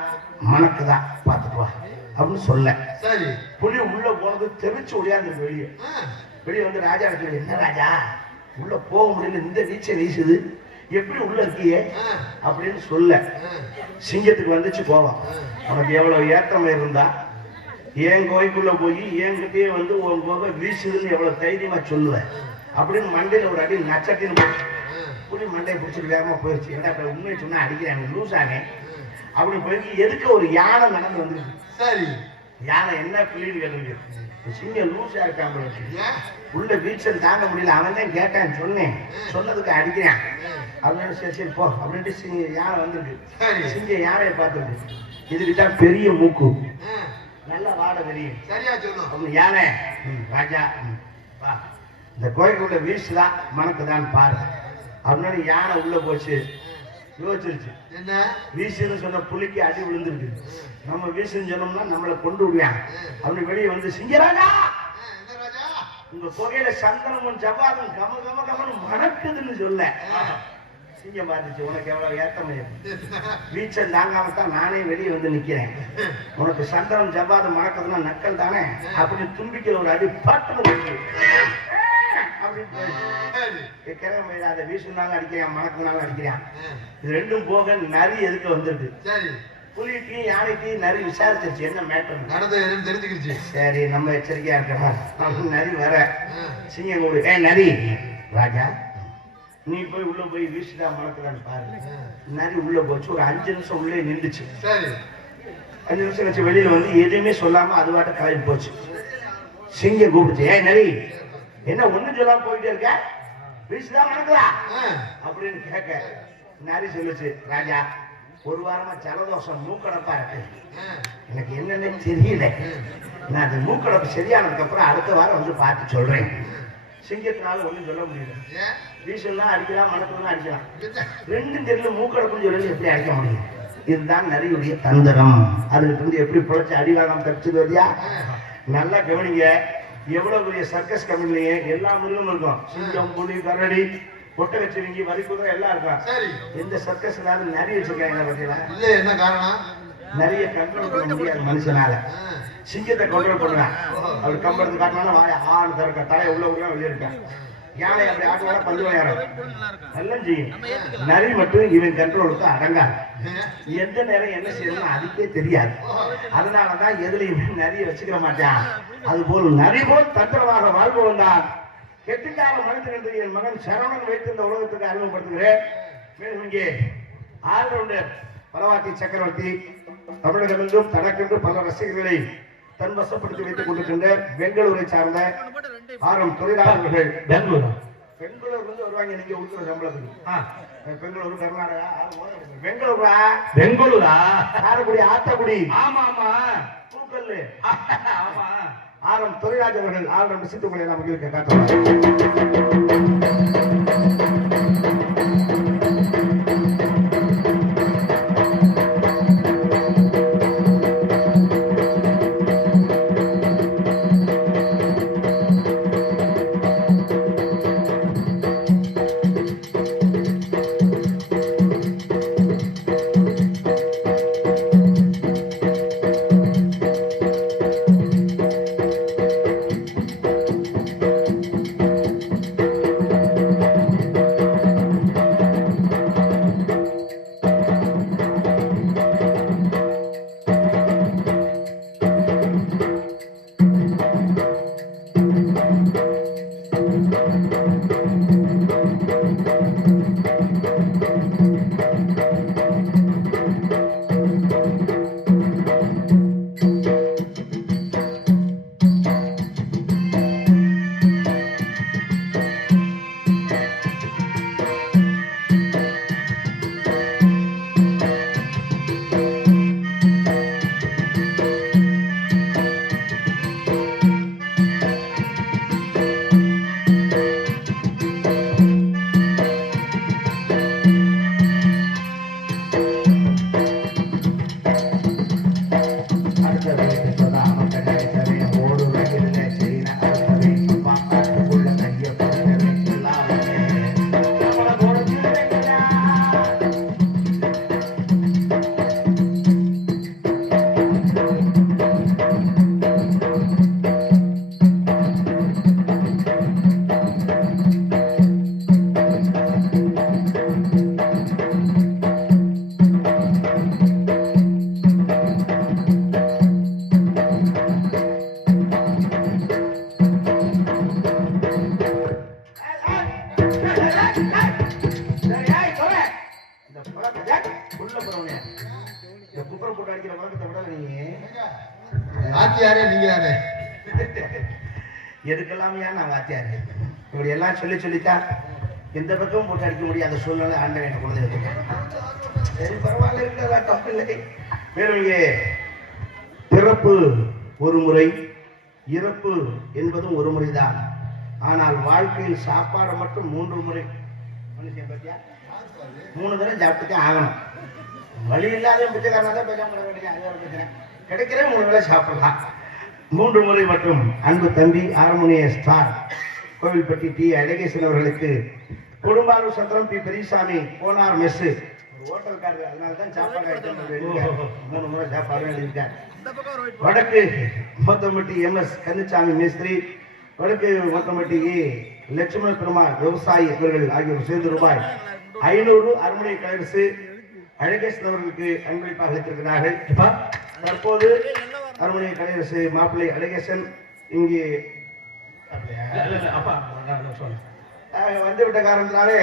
மணக்குதா பாத்துட்டு வா அப்படின்னு சொல்ல. சரி. புலி உள்ள போனது தெரிச்சு ஒடியாந்துருக்கு. வெளியே வந்து ராஜா சொல்லி, என்ன ராஜா உள்ள போக முடியல, இந்த வீச்சை வீசுது, எப்படி உள்ள இருக்கியே அப்படின்னு சொல்ல. சிங்கத்துக்கு வந்துச்சு கோபம். உனக்கு எவ்வளவு ஏற்றம் இருந்தா என் கோயிலுக்குள்ள போய் என்கிட்டயே வந்து உன் கோகை வீசுதுன்னு எவ்வளவு தைரியமா சொல்லுவேன் அப்படின்னு மண்டையில ஒரு அடி நச்சட்டின்னு போச்சு. புலி மண்டையை பிடிச்சிட்டு வேகமா போயிடுச்சு. ஏன்னா உண்மையை சொன்னா அடிக்கிறாங்க லூஸ் ஆனேன் அப்படி போயிருக்கு. எதுக்கு ஒரு யானை நடந்து வந்துருக்கு. சரி. யானை என்ன புலின்னு கேட்டு சிங்கம் லூஸா இருக்காம உள்ள வீச்சல் தாங்க முடியல. அவன் தான் கேட்டான், சொன்னேன், சொன்னதுக்கு அடிக்கிறான் அப்படின்னு. சரி சரி போ அப்படின்ட்டு யானை வந்திருக்கு. சிங்கம் யானையை பார்த்துருக்கு. இதுக்கிட்ட பெரிய மூக்கு, நல்ல வாடை தெரியும். சரியா சொல்லணும். யானை ராஜா வா, இந்த கோயிலுக்குள்ள வீசுதா மணக்குதான் பாரு அப்படின்னு யானை உள்ள போச்சு. யோசிச்சிருச்சு, என்ன வீசுன்னு சொன்ன புலிக்கு அடி விழுந்துருக்கு. நம்ம வீசுன்னு சொன்னோம்னா நம்மளை கொண்டு விடுவான் அப்படின்னு வெளியே வந்து, சிங்கராஜா உங்க புகையில சந்தனமும் ஜவ்வாதும் கம கம கமன்னு மணக்குதுன்னு சொல்ல. சிங்கம் பார்த்துச்சு, உனக்கு எவ்வளவு ஏத்தமையும் வீச்சல் தாங்காம தான் நானே வெளியே வந்து நிக்கிறேன். உனக்கு சந்தனம் ஜவ்வாதும் மணக்குதுன்னா நக்கல் தானே அப்படின்னு தும்பிக்கிற ஒரு அடி பட்டு அப்படின்னு அதை வீசுனாலும் அடிக்கிறான் மணக்குனாலும் அடிக்கிறான். இது ரெண்டும் போக நரி எதுக்கு வந்திருக்கு. புலிக்கும் யானைக்கும் நரி விசாரிச்சிருச்சு என்ன மேட்டர் நடந்தது தெரிஞ்சுக்கிடுச்சு. சரி நம்ம எச்சரிக்கையா இருக்கணும். நரி வர சிங்கம் கூடு, ஏ நரி ராஜா நீ போய் உள்ள போய் வீசுதா மணக்குதான்னு பாரு. நரி உள்ள போச்சு. ஒரு 5 நிமிஷம் உள்ளே நின்றுச்சு. 5 நிமிஷம் கழிச்சு வெளியில வந்து எதுவுமே சொல்லாம அதுவாட்ட கிளம்பி போச்சு. சிங்கம் கூப்பிடுச்சு, ஏ நரி என்ன ஒண்ணு சொல்லாம போயிட்டே இருக்க, வீசுதான் மணக்குதா அப்படின்னு கேட்க நரி சொல்லுச்சு, ராஜா ஒரு வாரமா ஜலதோஷம் மூக்கடப்பா இருக்கு, எனக்கு என்னன்னு தெரியல, நான் அந்த மூக்கடப்பு சரியானதுக்கு அப்புறம் அடுத்த வாரம் வந்து பார்த்து சொல்றேன். சிங்கத்தினால ஒண்ணும் சொல்ல முடியல. வீசலாம் அடிக்கலாம், மணக்கலாம் அடிக்கலாம், ரெண்டும் தெரியல, மூக்கடப்புன்னு சொல்லி எப்படி அடிக்க முடியும்? இதுதான் நரியுடைய தந்திரம். அதுக்கு இருந்து எப்படி பிழைச்சி அடிவாரம் தப்பிச்சது வரியா? நல்லா கவனிங்க. எவ்வளவு பெரிய சர்க்கஸ் கம்பெனிலேயே எல்லா மிருகமும் இருக்கும். சிங்கம், புலி, கரடி, ஒட்டகச்சிவிங்கி, வரிக்குதிரை எல்லாம் இருக்கும். எந்த சர்க்கஸ்னாலும் நரி வச்சிருக்காங்க பார்த்தீங்களா? இல்ல, என்ன காரணம்? நிறைய கண்ட்ரோல் பண்ண முடியாது மனுஷனால. சிங்கத்தை கண்ட்ரோல் பண்ணுவேன், அவர் கம்பெடுத்து காட்டினாலும் வாய ஆறு திறக்க, தலையை உள்ள உள்ள வெளியே இருக்கேன். யானை அப்படி ஆட்டுவாட பந்து விளையாடும் எல்லாம் செய்யும். நரி மட்டும் இவன் கண்ட்ரோலுக்கு அடங்காது. எந்த நேரம் என்ன செய்யணும்னு அதுக்கே தெரியாது. அதனாலதான் எதுலையுமே நரியை வச்சுக்கிற மாட்டான். அது போல் நரி போல் தந்திரமாக வாழ்பவன் தான் கெட்டிக்கார மனிதன் என்று என் மகன் சரவணன் வைத்து இந்த உலகத்துக்கு அறிமுகப்படுத்துகிறேன். மேலும் இங்கே ஆல்ரவுண்டர் பலவாட்டி சக்கரவர்த்தி தமிழகமெங்கும் தனக்கென்று பல ரசிகர்களை தன் வசப்படுத்தி வைத்துக் கொண்டிருக்கின்ற பெங்களூரை சார்ந்த ஆரம் தொழிலாளர்கள். பெங்களூர் வந்து வருவாங்க நீங்க உட்கிற சம்பளத்துக்கு. பெங்களூர், கர்நாடகா, பெங்களூரா, பெங்களூரா, காரைக்குடி, ஆத்தக்குடி, ஆமா ஆமா, பூக்கல்லு, ஆமா, ஆரம் தொழிலாளர் அவர்கள் ஆரம் சித்துக்குள்ளே நமக்கு காட்டுவாங்க. எதுக்கெல்லாம் நான் வாத்தியாரு இப்படி எல்லாம் சொல்லித்தான் எந்த பக்கம் போட்டு அடிக்க முடியாத சூழ்நிலை ஆண்டவன் என்ன கொண்டு வச்சிருக்கேன். சரி பரவாயில்ல, இருக்கிறதா தப்பில்லை. மேலும் இங்கே பிறப்பு ஒரு முறை, இறப்பு என்பதும் ஒரு முறைதான். ஆனால் வாழ்க்கையில் சாப்பாடு மட்டும் 3 முறை. மனுஷன் பத்தியா 3 தடவை சாப்பிட்டுக்கே ஆகணும். வழி இல்லாத பிச்சைக்காரனா தான் பேசாம பிரச்சனை. கிடைக்கிற 3 வேளை சாப்பிடலாம். 3 முறை மட்டும். அன்பு தம்பி ஹார்மோனிய ஸ்டார் கோவில்பட்டி டி அழகேசன் அவர்களுக்கு குடும்பாலூர் சத்திரம் பி பெரியசாமி கோனார் மெஸ் ஹோட்டல்காரர், அதனாலதான் சாப்பாடு 3 முறை சாப்பாடு எழுதியிருக்கார். வடக்கு மொத்தம்பட்டி MS கன்னிச்சாமி மேஸ்திரி, வடக்கு மொத்தம்பட்டி லட்சுமண பெருமாள் விவசாயி இவர்கள் ஆகியோர் சேர்ந்து ரூபாய் 500 அருமனை கலர்ஸ் அழகேசன் அவர்களுக்கு அன்பளிப்பாக அளித்திருக்கிறார்கள். தற்போது அருமனை கலையரசு மாப்பிள்ளை அழகேசன் இங்கே வந்துவிட்ட காரணத்தினாலே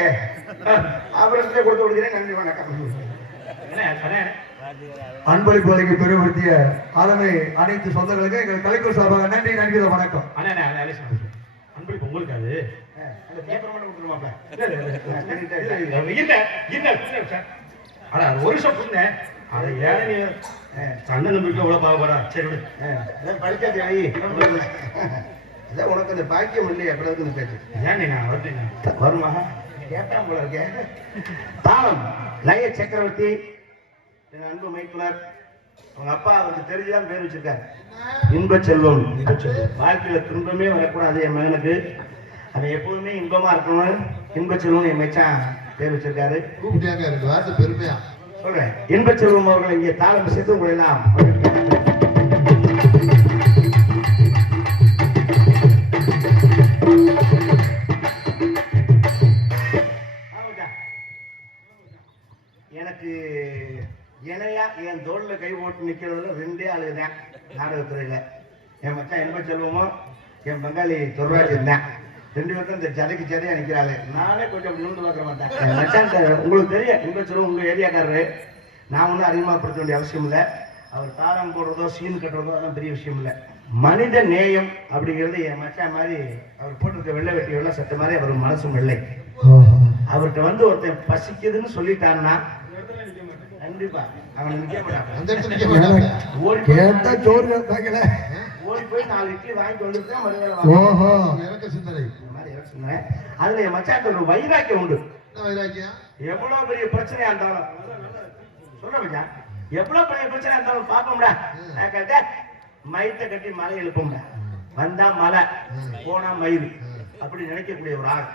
அவர்கிட்ட கொடுத்து விடுகிறேன். நன்றி, வணக்கம். அன்பளிப்பு வழங்கி பெருமைப்படுத்திய ஆளுமை அனைத்து சொந்தங்களுக்கு எங்கள் கலைக்குழு சார்பாக நன்றி, நன்றி, வணக்கம். அன்பளிப்பு உங்களுக்கு அது ஒரு நிமிஷம் புரிஞ்ச அதை ஏழை சண்டை நம்பிக்கை எவ்வளவு பாவப்படா. சரி விடு, படிக்காதே அதான் உனக்கு அந்த பாக்கியம் இல்லையா எப்படி பேச்சு ஏன் வருமா கேட்டான் போல இருக்கேன். தாளம் லய சக்கரவர்த்தி என் அன்பு மைத்துனர். அவங்க அப்பா அவருக்கு தெரிஞ்சுதான் பேர் வச்சிருக்காரு இன்ப செல்வம். வாழ்க்கையில துன்பமே வரக்கூடாது என் மகனுக்கு, அவன் எப்போதுமே இன்பமா இருக்கணும். இன்ப செல்வம் என் மச்சான் பேர் வச்சிருக்காரு. கூப்பிட்டியாங்க ரெண்டு வார்த்தை பெருமையா சொல்றேன். இன்ப செல்வம் அவர்கள் இங்கே தாளம் சேர்த்து உங்களை எல்லாம் எனக்கு இணையா என் தோல்ல கை போட்டு நிக்கிறதுல ரெண்டே ஆளுதான் நாடகத்துறையில. என் மச்சான் இன்ப செல்வமும் என் பங்காளி துர்ராஜ் இருந்தேன். ரெண்டு பேரும் இந்த ஜதைக்கு ஜதையா நிக்கிறாள். நானே கொஞ்சம் நூண்டு பார்க்க மாட்டேன். என் மச்சான் உங்களுக்கு தெரியும் இன்ப செல்வம் உங்க ஏரியாக்காரரு. நான் ஒன்றும் அறிமுகப்படுத்த வேண்டிய அவசியம் இல்லை. அவர் தாரம் போடுறதோ சீன் கட்டுறதோ அதெல்லாம் பெரிய விஷயம் இல்லை. மனித நேயம் அப்படிங்கிறது என் மச்சான் மாதிரி அவர் போட்டிருக்க வெள்ளை வெட்டி வெள்ள சட்ட மாதிரி அவர் மனசும் வெள்ளை. அவர்கிட்ட வந்து ஒருத்தன் பசிக்குதுன்னு சொல்லிட்டான்னா கண்டிப்பா அவனை நிக்க மாட்டான். ஓடி போய் 4 இட்லி வாங்கிட்டு வந்துட்டு மறுநாள் சிந்தனை அதுல என் மச்சான் ஒரு வைராக்கியம் உண்டு. வைராக்கியம் எவ்வளவு பெரிய பிரச்சனையா இருந்தாலும் சொல்ற மச்சான், எவ்வளவு பெரிய பிரச்சனையா இருந்தாலும் பாப்போம்டா. நான் கேட்டேன் மயித்தை கட்டி மலை எழுப்போம்டா. வந்தா மலை போனா மயில் அப்படி நினைக்கக்கூடிய ஒரு ஆள்.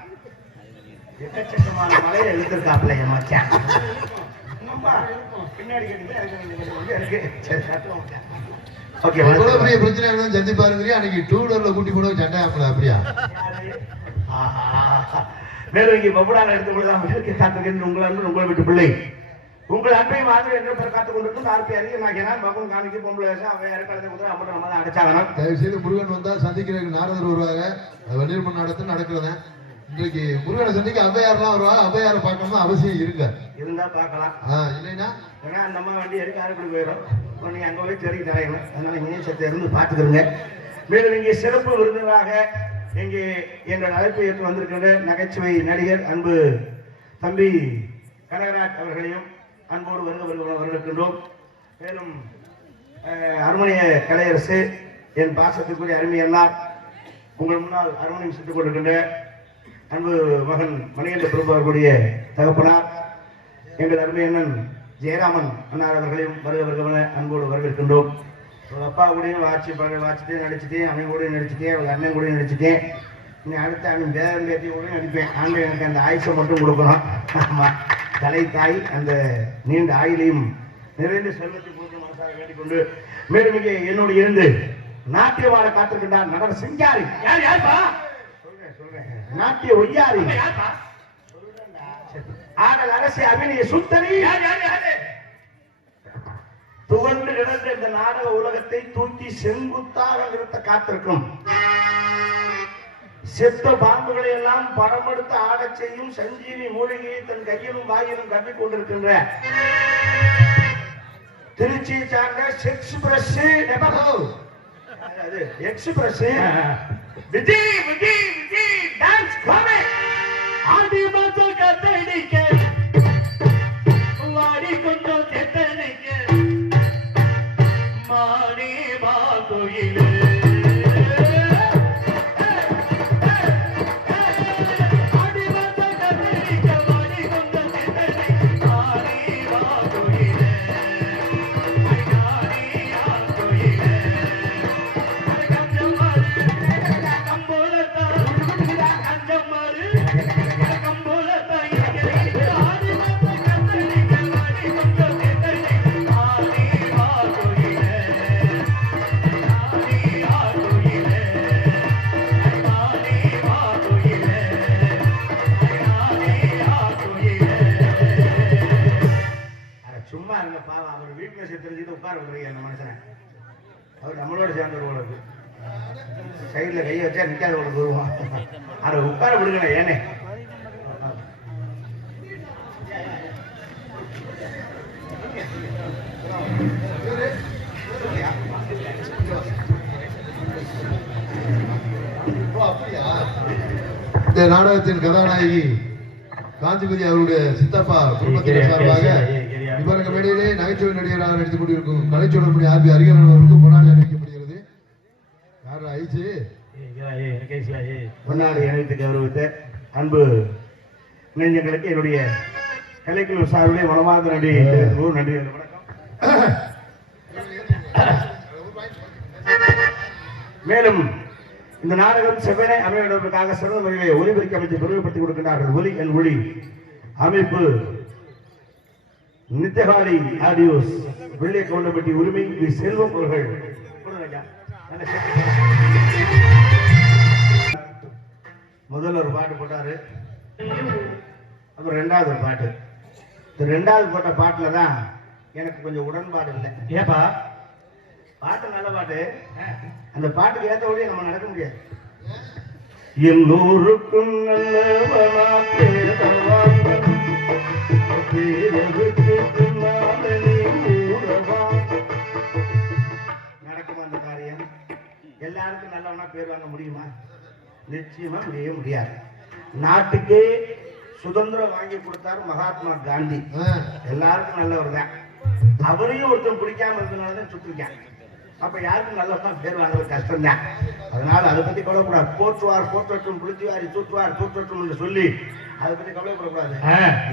எக்கச்சக்கமான மலையை எழுத்திருக்காப்புல என் மச்சான். பின்னாடி எவ்வளவு பெரிய பிரச்சனை சந்தி பாருங்க. அன்னைக்கு 2 வீலர்ல கூட்டி போட சண்டை ஆகல அப்படியா? மேலும் இங்கே பப்புடான எடுத்துக்கொள்ளதான் காத்துக்கிறது உங்களை அன்பு உங்களை விட்டு பிள்ளை உங்கள் அன்பை மாதிரி என்று காத்துக் கொண்டிருக்கும் ஆர்பி அறிய நான் பக்கம் காணிக்கு பொம்பளை அவன் கலந்து கொடுத்து அம்மன் நம்ம தான் அடைச்சாகணும். தயவு செய்து முருகன் வந்தா சந்திக்கிறதுக்கு நாரதர் வருவாங்க. வெளியூர் மண்ணாடத்து நடக்குது. இன்றைக்கு முருகனை சந்திக்க அவ்வையாரெல்லாம் வருவா. அவ்வையாரை பார்க்கணும் அவசியம் இருங்க. இருந்தா பார்க்கலாம். இல்லைன்னா ஏன்னா நம்ம வண்டி எடுக்க ஆரம்பிட்டு போயிடும். நீங்க அங்க போய் தெரிவித்து தரையணும். அதனால இணையத்தை இருந்து பார்த்துக்கிறோங்க. மேலும் இங்கே சிறப்பு விருந்தினராக இங்கே எங்கள் அழைப்பு ஏற்று வந்திருக்கின்ற நகைச்சுவை நடிகர் அன்பு தம்பி கனகராஜ் அவர்களையும் அன்போடு வருகின்றோம். மேலும் அருமணிய கலையரசு என் பாசத்துக்குரிய அருமையெல்லாம் உங்கள் முன்னால் அருமணியம் சென்று கொண்டிருக்கின்ற அன்பு மகன் மணிகண்ட பிரபு அவர்களுடைய தகப்பனார் எங்கள் அருமையண்ணன் ஜெயராமன் அண்ணார் அவர்களையும் வருக அன்போடு வரவேற்கின்றோம். அப்பா கூடயும் வாட்சிட்டே நடிச்சுட்டேன், அவன் கூட நடிச்சுட்டேன், அவங்க அண்ணன் கூட நடிச்சுட்டேன். இன்னும் அடுத்த அவன் பேரன் பேத்தி கூட நடிப்பேன். ஆண்டு எனக்கு அந்த ஆயுஷை மட்டும் கொடுக்கணும். ஆமா, தலை தாய் அந்த நீண்ட ஆயுளையும் நிறைந்த செல்வத்தை போட்டு மனசாக வேண்டிக்கொண்டு மேலும் இங்கே என்னோடு இருந்து நாட்டியவாட காத்திருக்கின்றார் நடன சிங்காரி. யார் யாருப்பா? சொல்றேன் நாட்டிய ஒய்யாரி, ஆடல் அரசு அபிநய சுத்தரி. துவண்டு கிடந்த இந்த நாடக உலகத்தை தூக்கி செங்குத்தாக நிறுத்த காத்திருக்கும் செத்த பாம்புகளை எல்லாம் படம் எடுத்து ஆடச் செய்யும் சஞ்சீவி மூலிகையை தன் கையிலும் வாயிலும் கவ்விக் கொண்டிருக்கின்ற திருச்சியை சார்ந்த எக்ஸ்பிரஸ் விஜய் விஜய் விஜய் டான்ஸ் காமே ஆடி மாதம் கத்தடிக்க வாடி கொண்டு செத்தடிக்க மாடி மா கோயிலே நம்மளோட சேர்ந்தவர்களுக்கு சைட்ல கையை வச்சா நிக்காதவங்களுக்கு வருவான். அதை உட்கார விடுங்க. ஏனே அப்படியா? இந்த நாடகத்தின் கதாநாயகி காந்திமதி அவருடைய சித்தப்பா குடும்பத்தினர் சார்பாக இவருக்கு மேடையிலே நகைச்சுவை நடிகராக நடித்துக் கொண்டிருக்கும் கலைச்சொல்படி ஆர்பி அரிகரன் அவருக்கும் பொன்னாடி அணிவிக்கப்படுகிறது. யார் ஐச்சு பொன்னாடி அணிவித்து கௌரவித்த அன்பு இளைஞர்களுக்கு என்னுடைய கலைக்குழு சார்பிலே மனமார்ந்த நன்றி நன்றி. வணக்கம். மேலும் இந்த நாடகம் செவ்வனை அமைவதற்காக சிறந்த முறையிலே ஒலிபெருக்கி அமைத்து பெருமைப்படுத்திக் கொடுக்கின்றார்கள். ஒலி என் ஒளி அமைப்பு நித்தியகாரி ஆடியோஸ் வெள்ளை கவுண்டப்பட்டி உரிமை வி செல்வம் அவர்கள். முதல்ல ஒரு பாட்டு போட்டாரு, அப்புறம் ரெண்டாவது ஒரு பாட்டு. இந்த ரெண்டாவது போட்ட பாட்டுல தான் எனக்கு கொஞ்சம் உடன்பாடு இல்லை. ஏப்பா பாட்டு நல்ல பாட்டு, அந்த பாட்டுக்கு ஏற்ற வழியை நம்ம நடக்க முடியாது. எல்லோருக்கும் நல்லவனா நடக்கும் அந்த காரியம். எல்லாருக்கும் நல்லவனா பேர் வாங்க முடியுமா? நிச்சயமா முடியவே முடியாது. நாட்டுக்கே சுதந்திரம் வாங்கி கொடுத்தார் மகாத்மா காந்தி. எல்லாருக்கும் நல்லவர் தான். அவரையும் ஒருத்தன் பிடிக்காம இருந்தனாலதான் சுட்டிருக்கான். அப்ப யாருக்கும் நல்லவனா பேர் வாங்குறது கஷ்டம் தான். அதனால அதை பத்தி கவலைப்படாது. போற்றுவார் போற்றட்டும், புளிச்சுவாரி தூற்றுவார் தூற்றட்டும் என்று சொல்லி அதை பத்தி கவலைப்படக்கூடாது.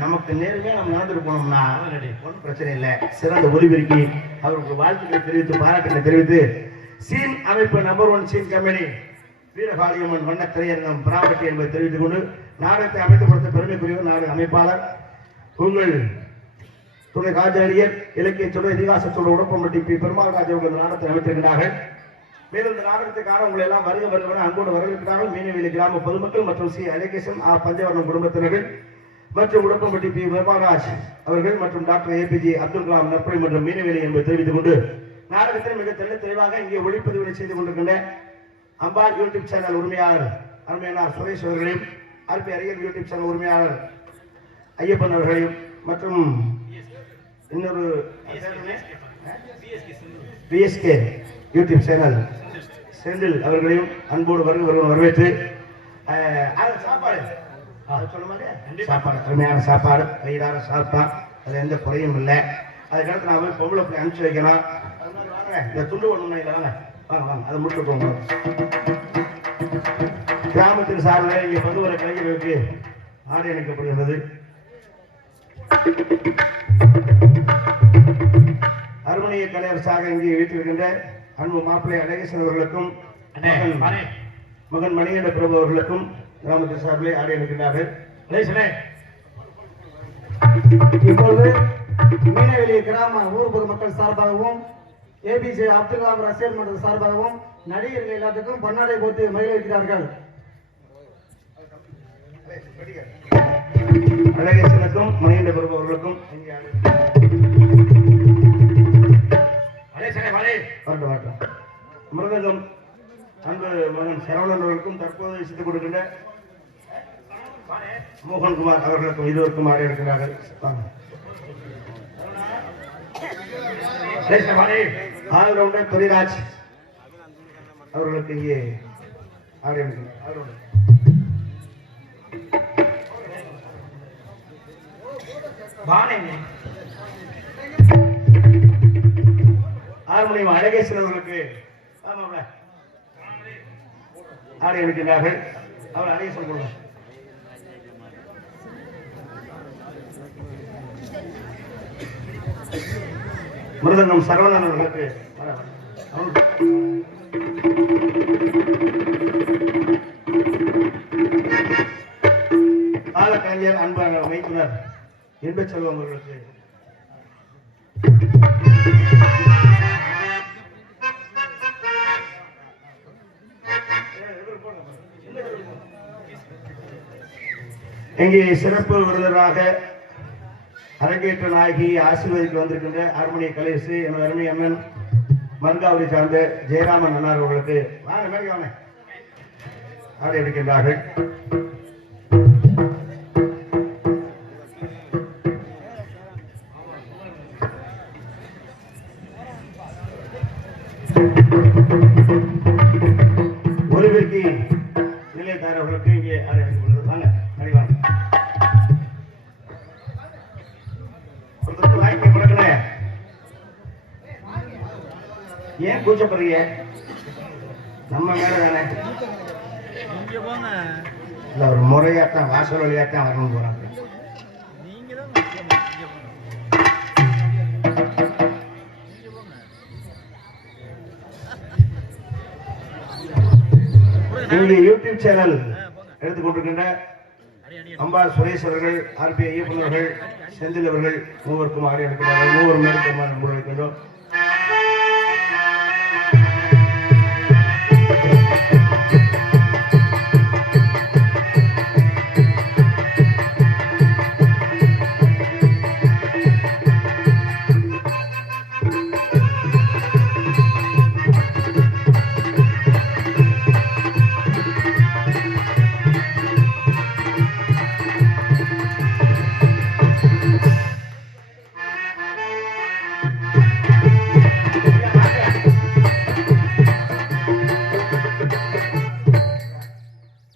நமக்கு நேருமே நம்ம நடந்துட்டு போனோம்னா ஒன்றும் பிரச்சனை இல்லை. சிறந்த ஒலிபெருக்கி அவருக்கு வாழ்த்துக்களை தெரிவித்து பாராட்டுகளை தெரிவித்து சீன் அமைப்பு நம்பர் 1 சீன் கம்பெனி வீரபாலியம்மன் வண்ண திரையரங்கம் பிராப்பட்டி என்பதை தெரிவித்துக் கொண்டு நாடகத்தை அமைத்து கொடுத்த பெருமைக்குரியவர் நாடக அமைப்பாளர் உங்கள் துணை காஜாரியர் இலக்கிய சொல்ல இதிகாச சொல்ல உடப்பம்பட்டி பி பெருமாள் ராஜ் அவர்கள் நாடகத்தை அமைத்திருக்கிறார்கள். மேலும் இந்த நாடகத்துக்கான உங்களை எல்லாம் வருக வருவன அன்போடு வரவேற்கிறார்கள். மீனவேலி கிராம பொதுமக்கள் மற்றும் சி அலேகேசன் பஞ்சவர்ணம் குடும்பத்தினர்கள் மற்றும் உடப்பம்பட்டி பி பெருமாள்ராஜ் அவர்கள் மற்றும் டாக்டர் ஏபிஜே அப்துல் கலாம் நற்பணி மற்றும் மீனவேலி என்பதை தெரிவித்துக் கொண்டு நாடகத்தில் மிக தெளிவாக இங்கே ஒளிப்பதிவுகளை செய்து கொண்டிருக்கின்ற அம்பாள் யூடியூப் சேனல் உரிமையாளர் அருமையானார் சுரேஷ் அவர்களையும் ஆர்பி அரியல் யூடியூப் சேனல் உரிமையாளர் ஐயப்பன் அவர்களையும் மற்றும் இன்னொரு பிஎஸ்கே யூடியூப் சேனல் செந்தில் அவர்களையும் அன்போடு வரவேற்று சாப்பாடு சாப்பாடு அருமையான சாப்பாடு வயிறார சாப்பிட்டா அது எந்த குறையும் இல்லை. அதுக்கடுத்து நான் போய் பொம்பளை போய் அனுப்பிச்சு வைக்கலாம். இந்த துண்டு ஒண்ணு இல்லை, வாங்க வாங்க வாங்க அதை முடிச்சு போங்க. கிராமத்தின் சார்பில் இங்கே பொதுவரை கலைஞர்களுக்கு ஆடை அளிக்கப்படுகிறது. அருமணிய கலையரசாக இங்கே வீட்டிருக்கின்ற அன்பு மாப்பிள்ளை அழகேசன் அவர்களுக்கும் மகன் மணிகண்ட பிரபு அவர்களுக்கும் கிராமத்தின் சார்பிலே ஆடை அளிக்கின்றார்கள். இப்பொழுது மீனவெளி கிராம ஊர் பொதுமக்கள் சார்பாகவும் ஏபிஜே அப்துல் கலாம் ரசிகர் மன்றம் சார்பாகவும் நடிகர்கள் எல்லாத்துக்கும் பொன்னாடை போட்டு மகிழ்விக்கிறார்கள். அழகேசனுக்கும் மணிகண்ட பிரபு அவர்களுக்கும் மிருதங்கம் அன்பு மகன் சரவணன் அவர்களுக்கும் தற்போது இசைத்துக் கொடுக்கின்ற மோகன்குமார் அவர்களுக்கும் இருவருக்கும் ஆடி இருக்கிறார்கள். ஆல்ரவுண்டர் தொழிராஜ் அவர்களுக்கு இங்கே ஆடி இருக்கிறார். ஹார்மோனியம் அழகேசன் அவர்களுக்கு ஆடை அளிக்கின்றார்கள். அவர் அழகேசன் கொடுங்க. மிருதங்கம் சரவணன் அவர்களுக்கு ஆலக்கலைஞர் அன்பான மைத்துனர் இன்பச்செல்வம் அவர்களுக்கு இங்கே சிறப்பு விருந்தராக அரங்கேற்ற நாயகி ஆசீர்வதிக்கு வந்திருக்கின்ற ஹார்மோனிய கலையரசு என் அருமை அண்ணன் மருங்காவதி சார்ந்த ஜெயராமன் அண்ணார் அவர்களுக்கு ஆடை எடுக்கின்றார்கள். ஒலிபெருக்கி நிலையத்தார் அவர்களுக்கு இங்கே ஆடை எடுத்துக் கொள்கிறார். ஏன் கூச்சப்படுறீங்க? நம்ம மேல தானே இல்ல, ஒரு முறையாத்தான் வாசல் வழியாத்தான் வரணும் போறாங்க. இங்கே யூடியூப் சேனல் எடுத்துக்கொண்டிருக்கின்ற அம்பா சுரேஷ் அவர்கள், ஆர்பி இயக்குநர்கள், செந்தில் அவர்கள் மூவருக்கும் ஆடி எடுக்கிறார்கள். மூவர் மேற்கொள்ளும் முன்வைக்கின்றோம்.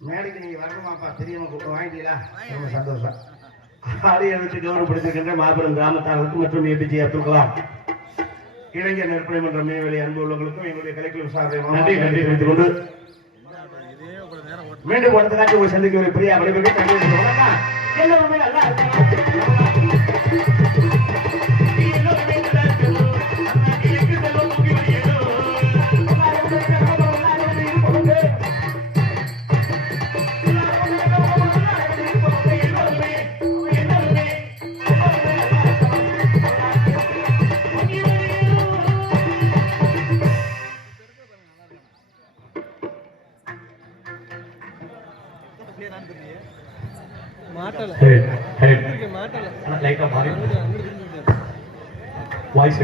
மேடைக்கு நீங்க வரணுமாப்பா, பெரியவங்க கூட்டம் வாங்கிட்டீங்களா? ரொம்ப சந்தோஷம். ஆடி எழுத்து கௌரவப்படுத்திருக்கின்ற மாபெரும் கிராமத்தார்களுக்கும் மற்றும் ஏபிஜே அப்துல் கலாம் இளைஞர் நற்பணி மன்ற மேல்வெளி அன்பு உள்ளவங்களுக்கும் எங்களுடைய கலைக்குழு சார்பாக நன்றி தெரிவித்துக் கொண்டு மீண்டும் அடுத்த காட்சி உங்களை சந்திக்க ஒரு பிரியா விடைபெறுகிறேன். எல்லாருமே நல்லா லைட்டா மாறி வாய்ஸ்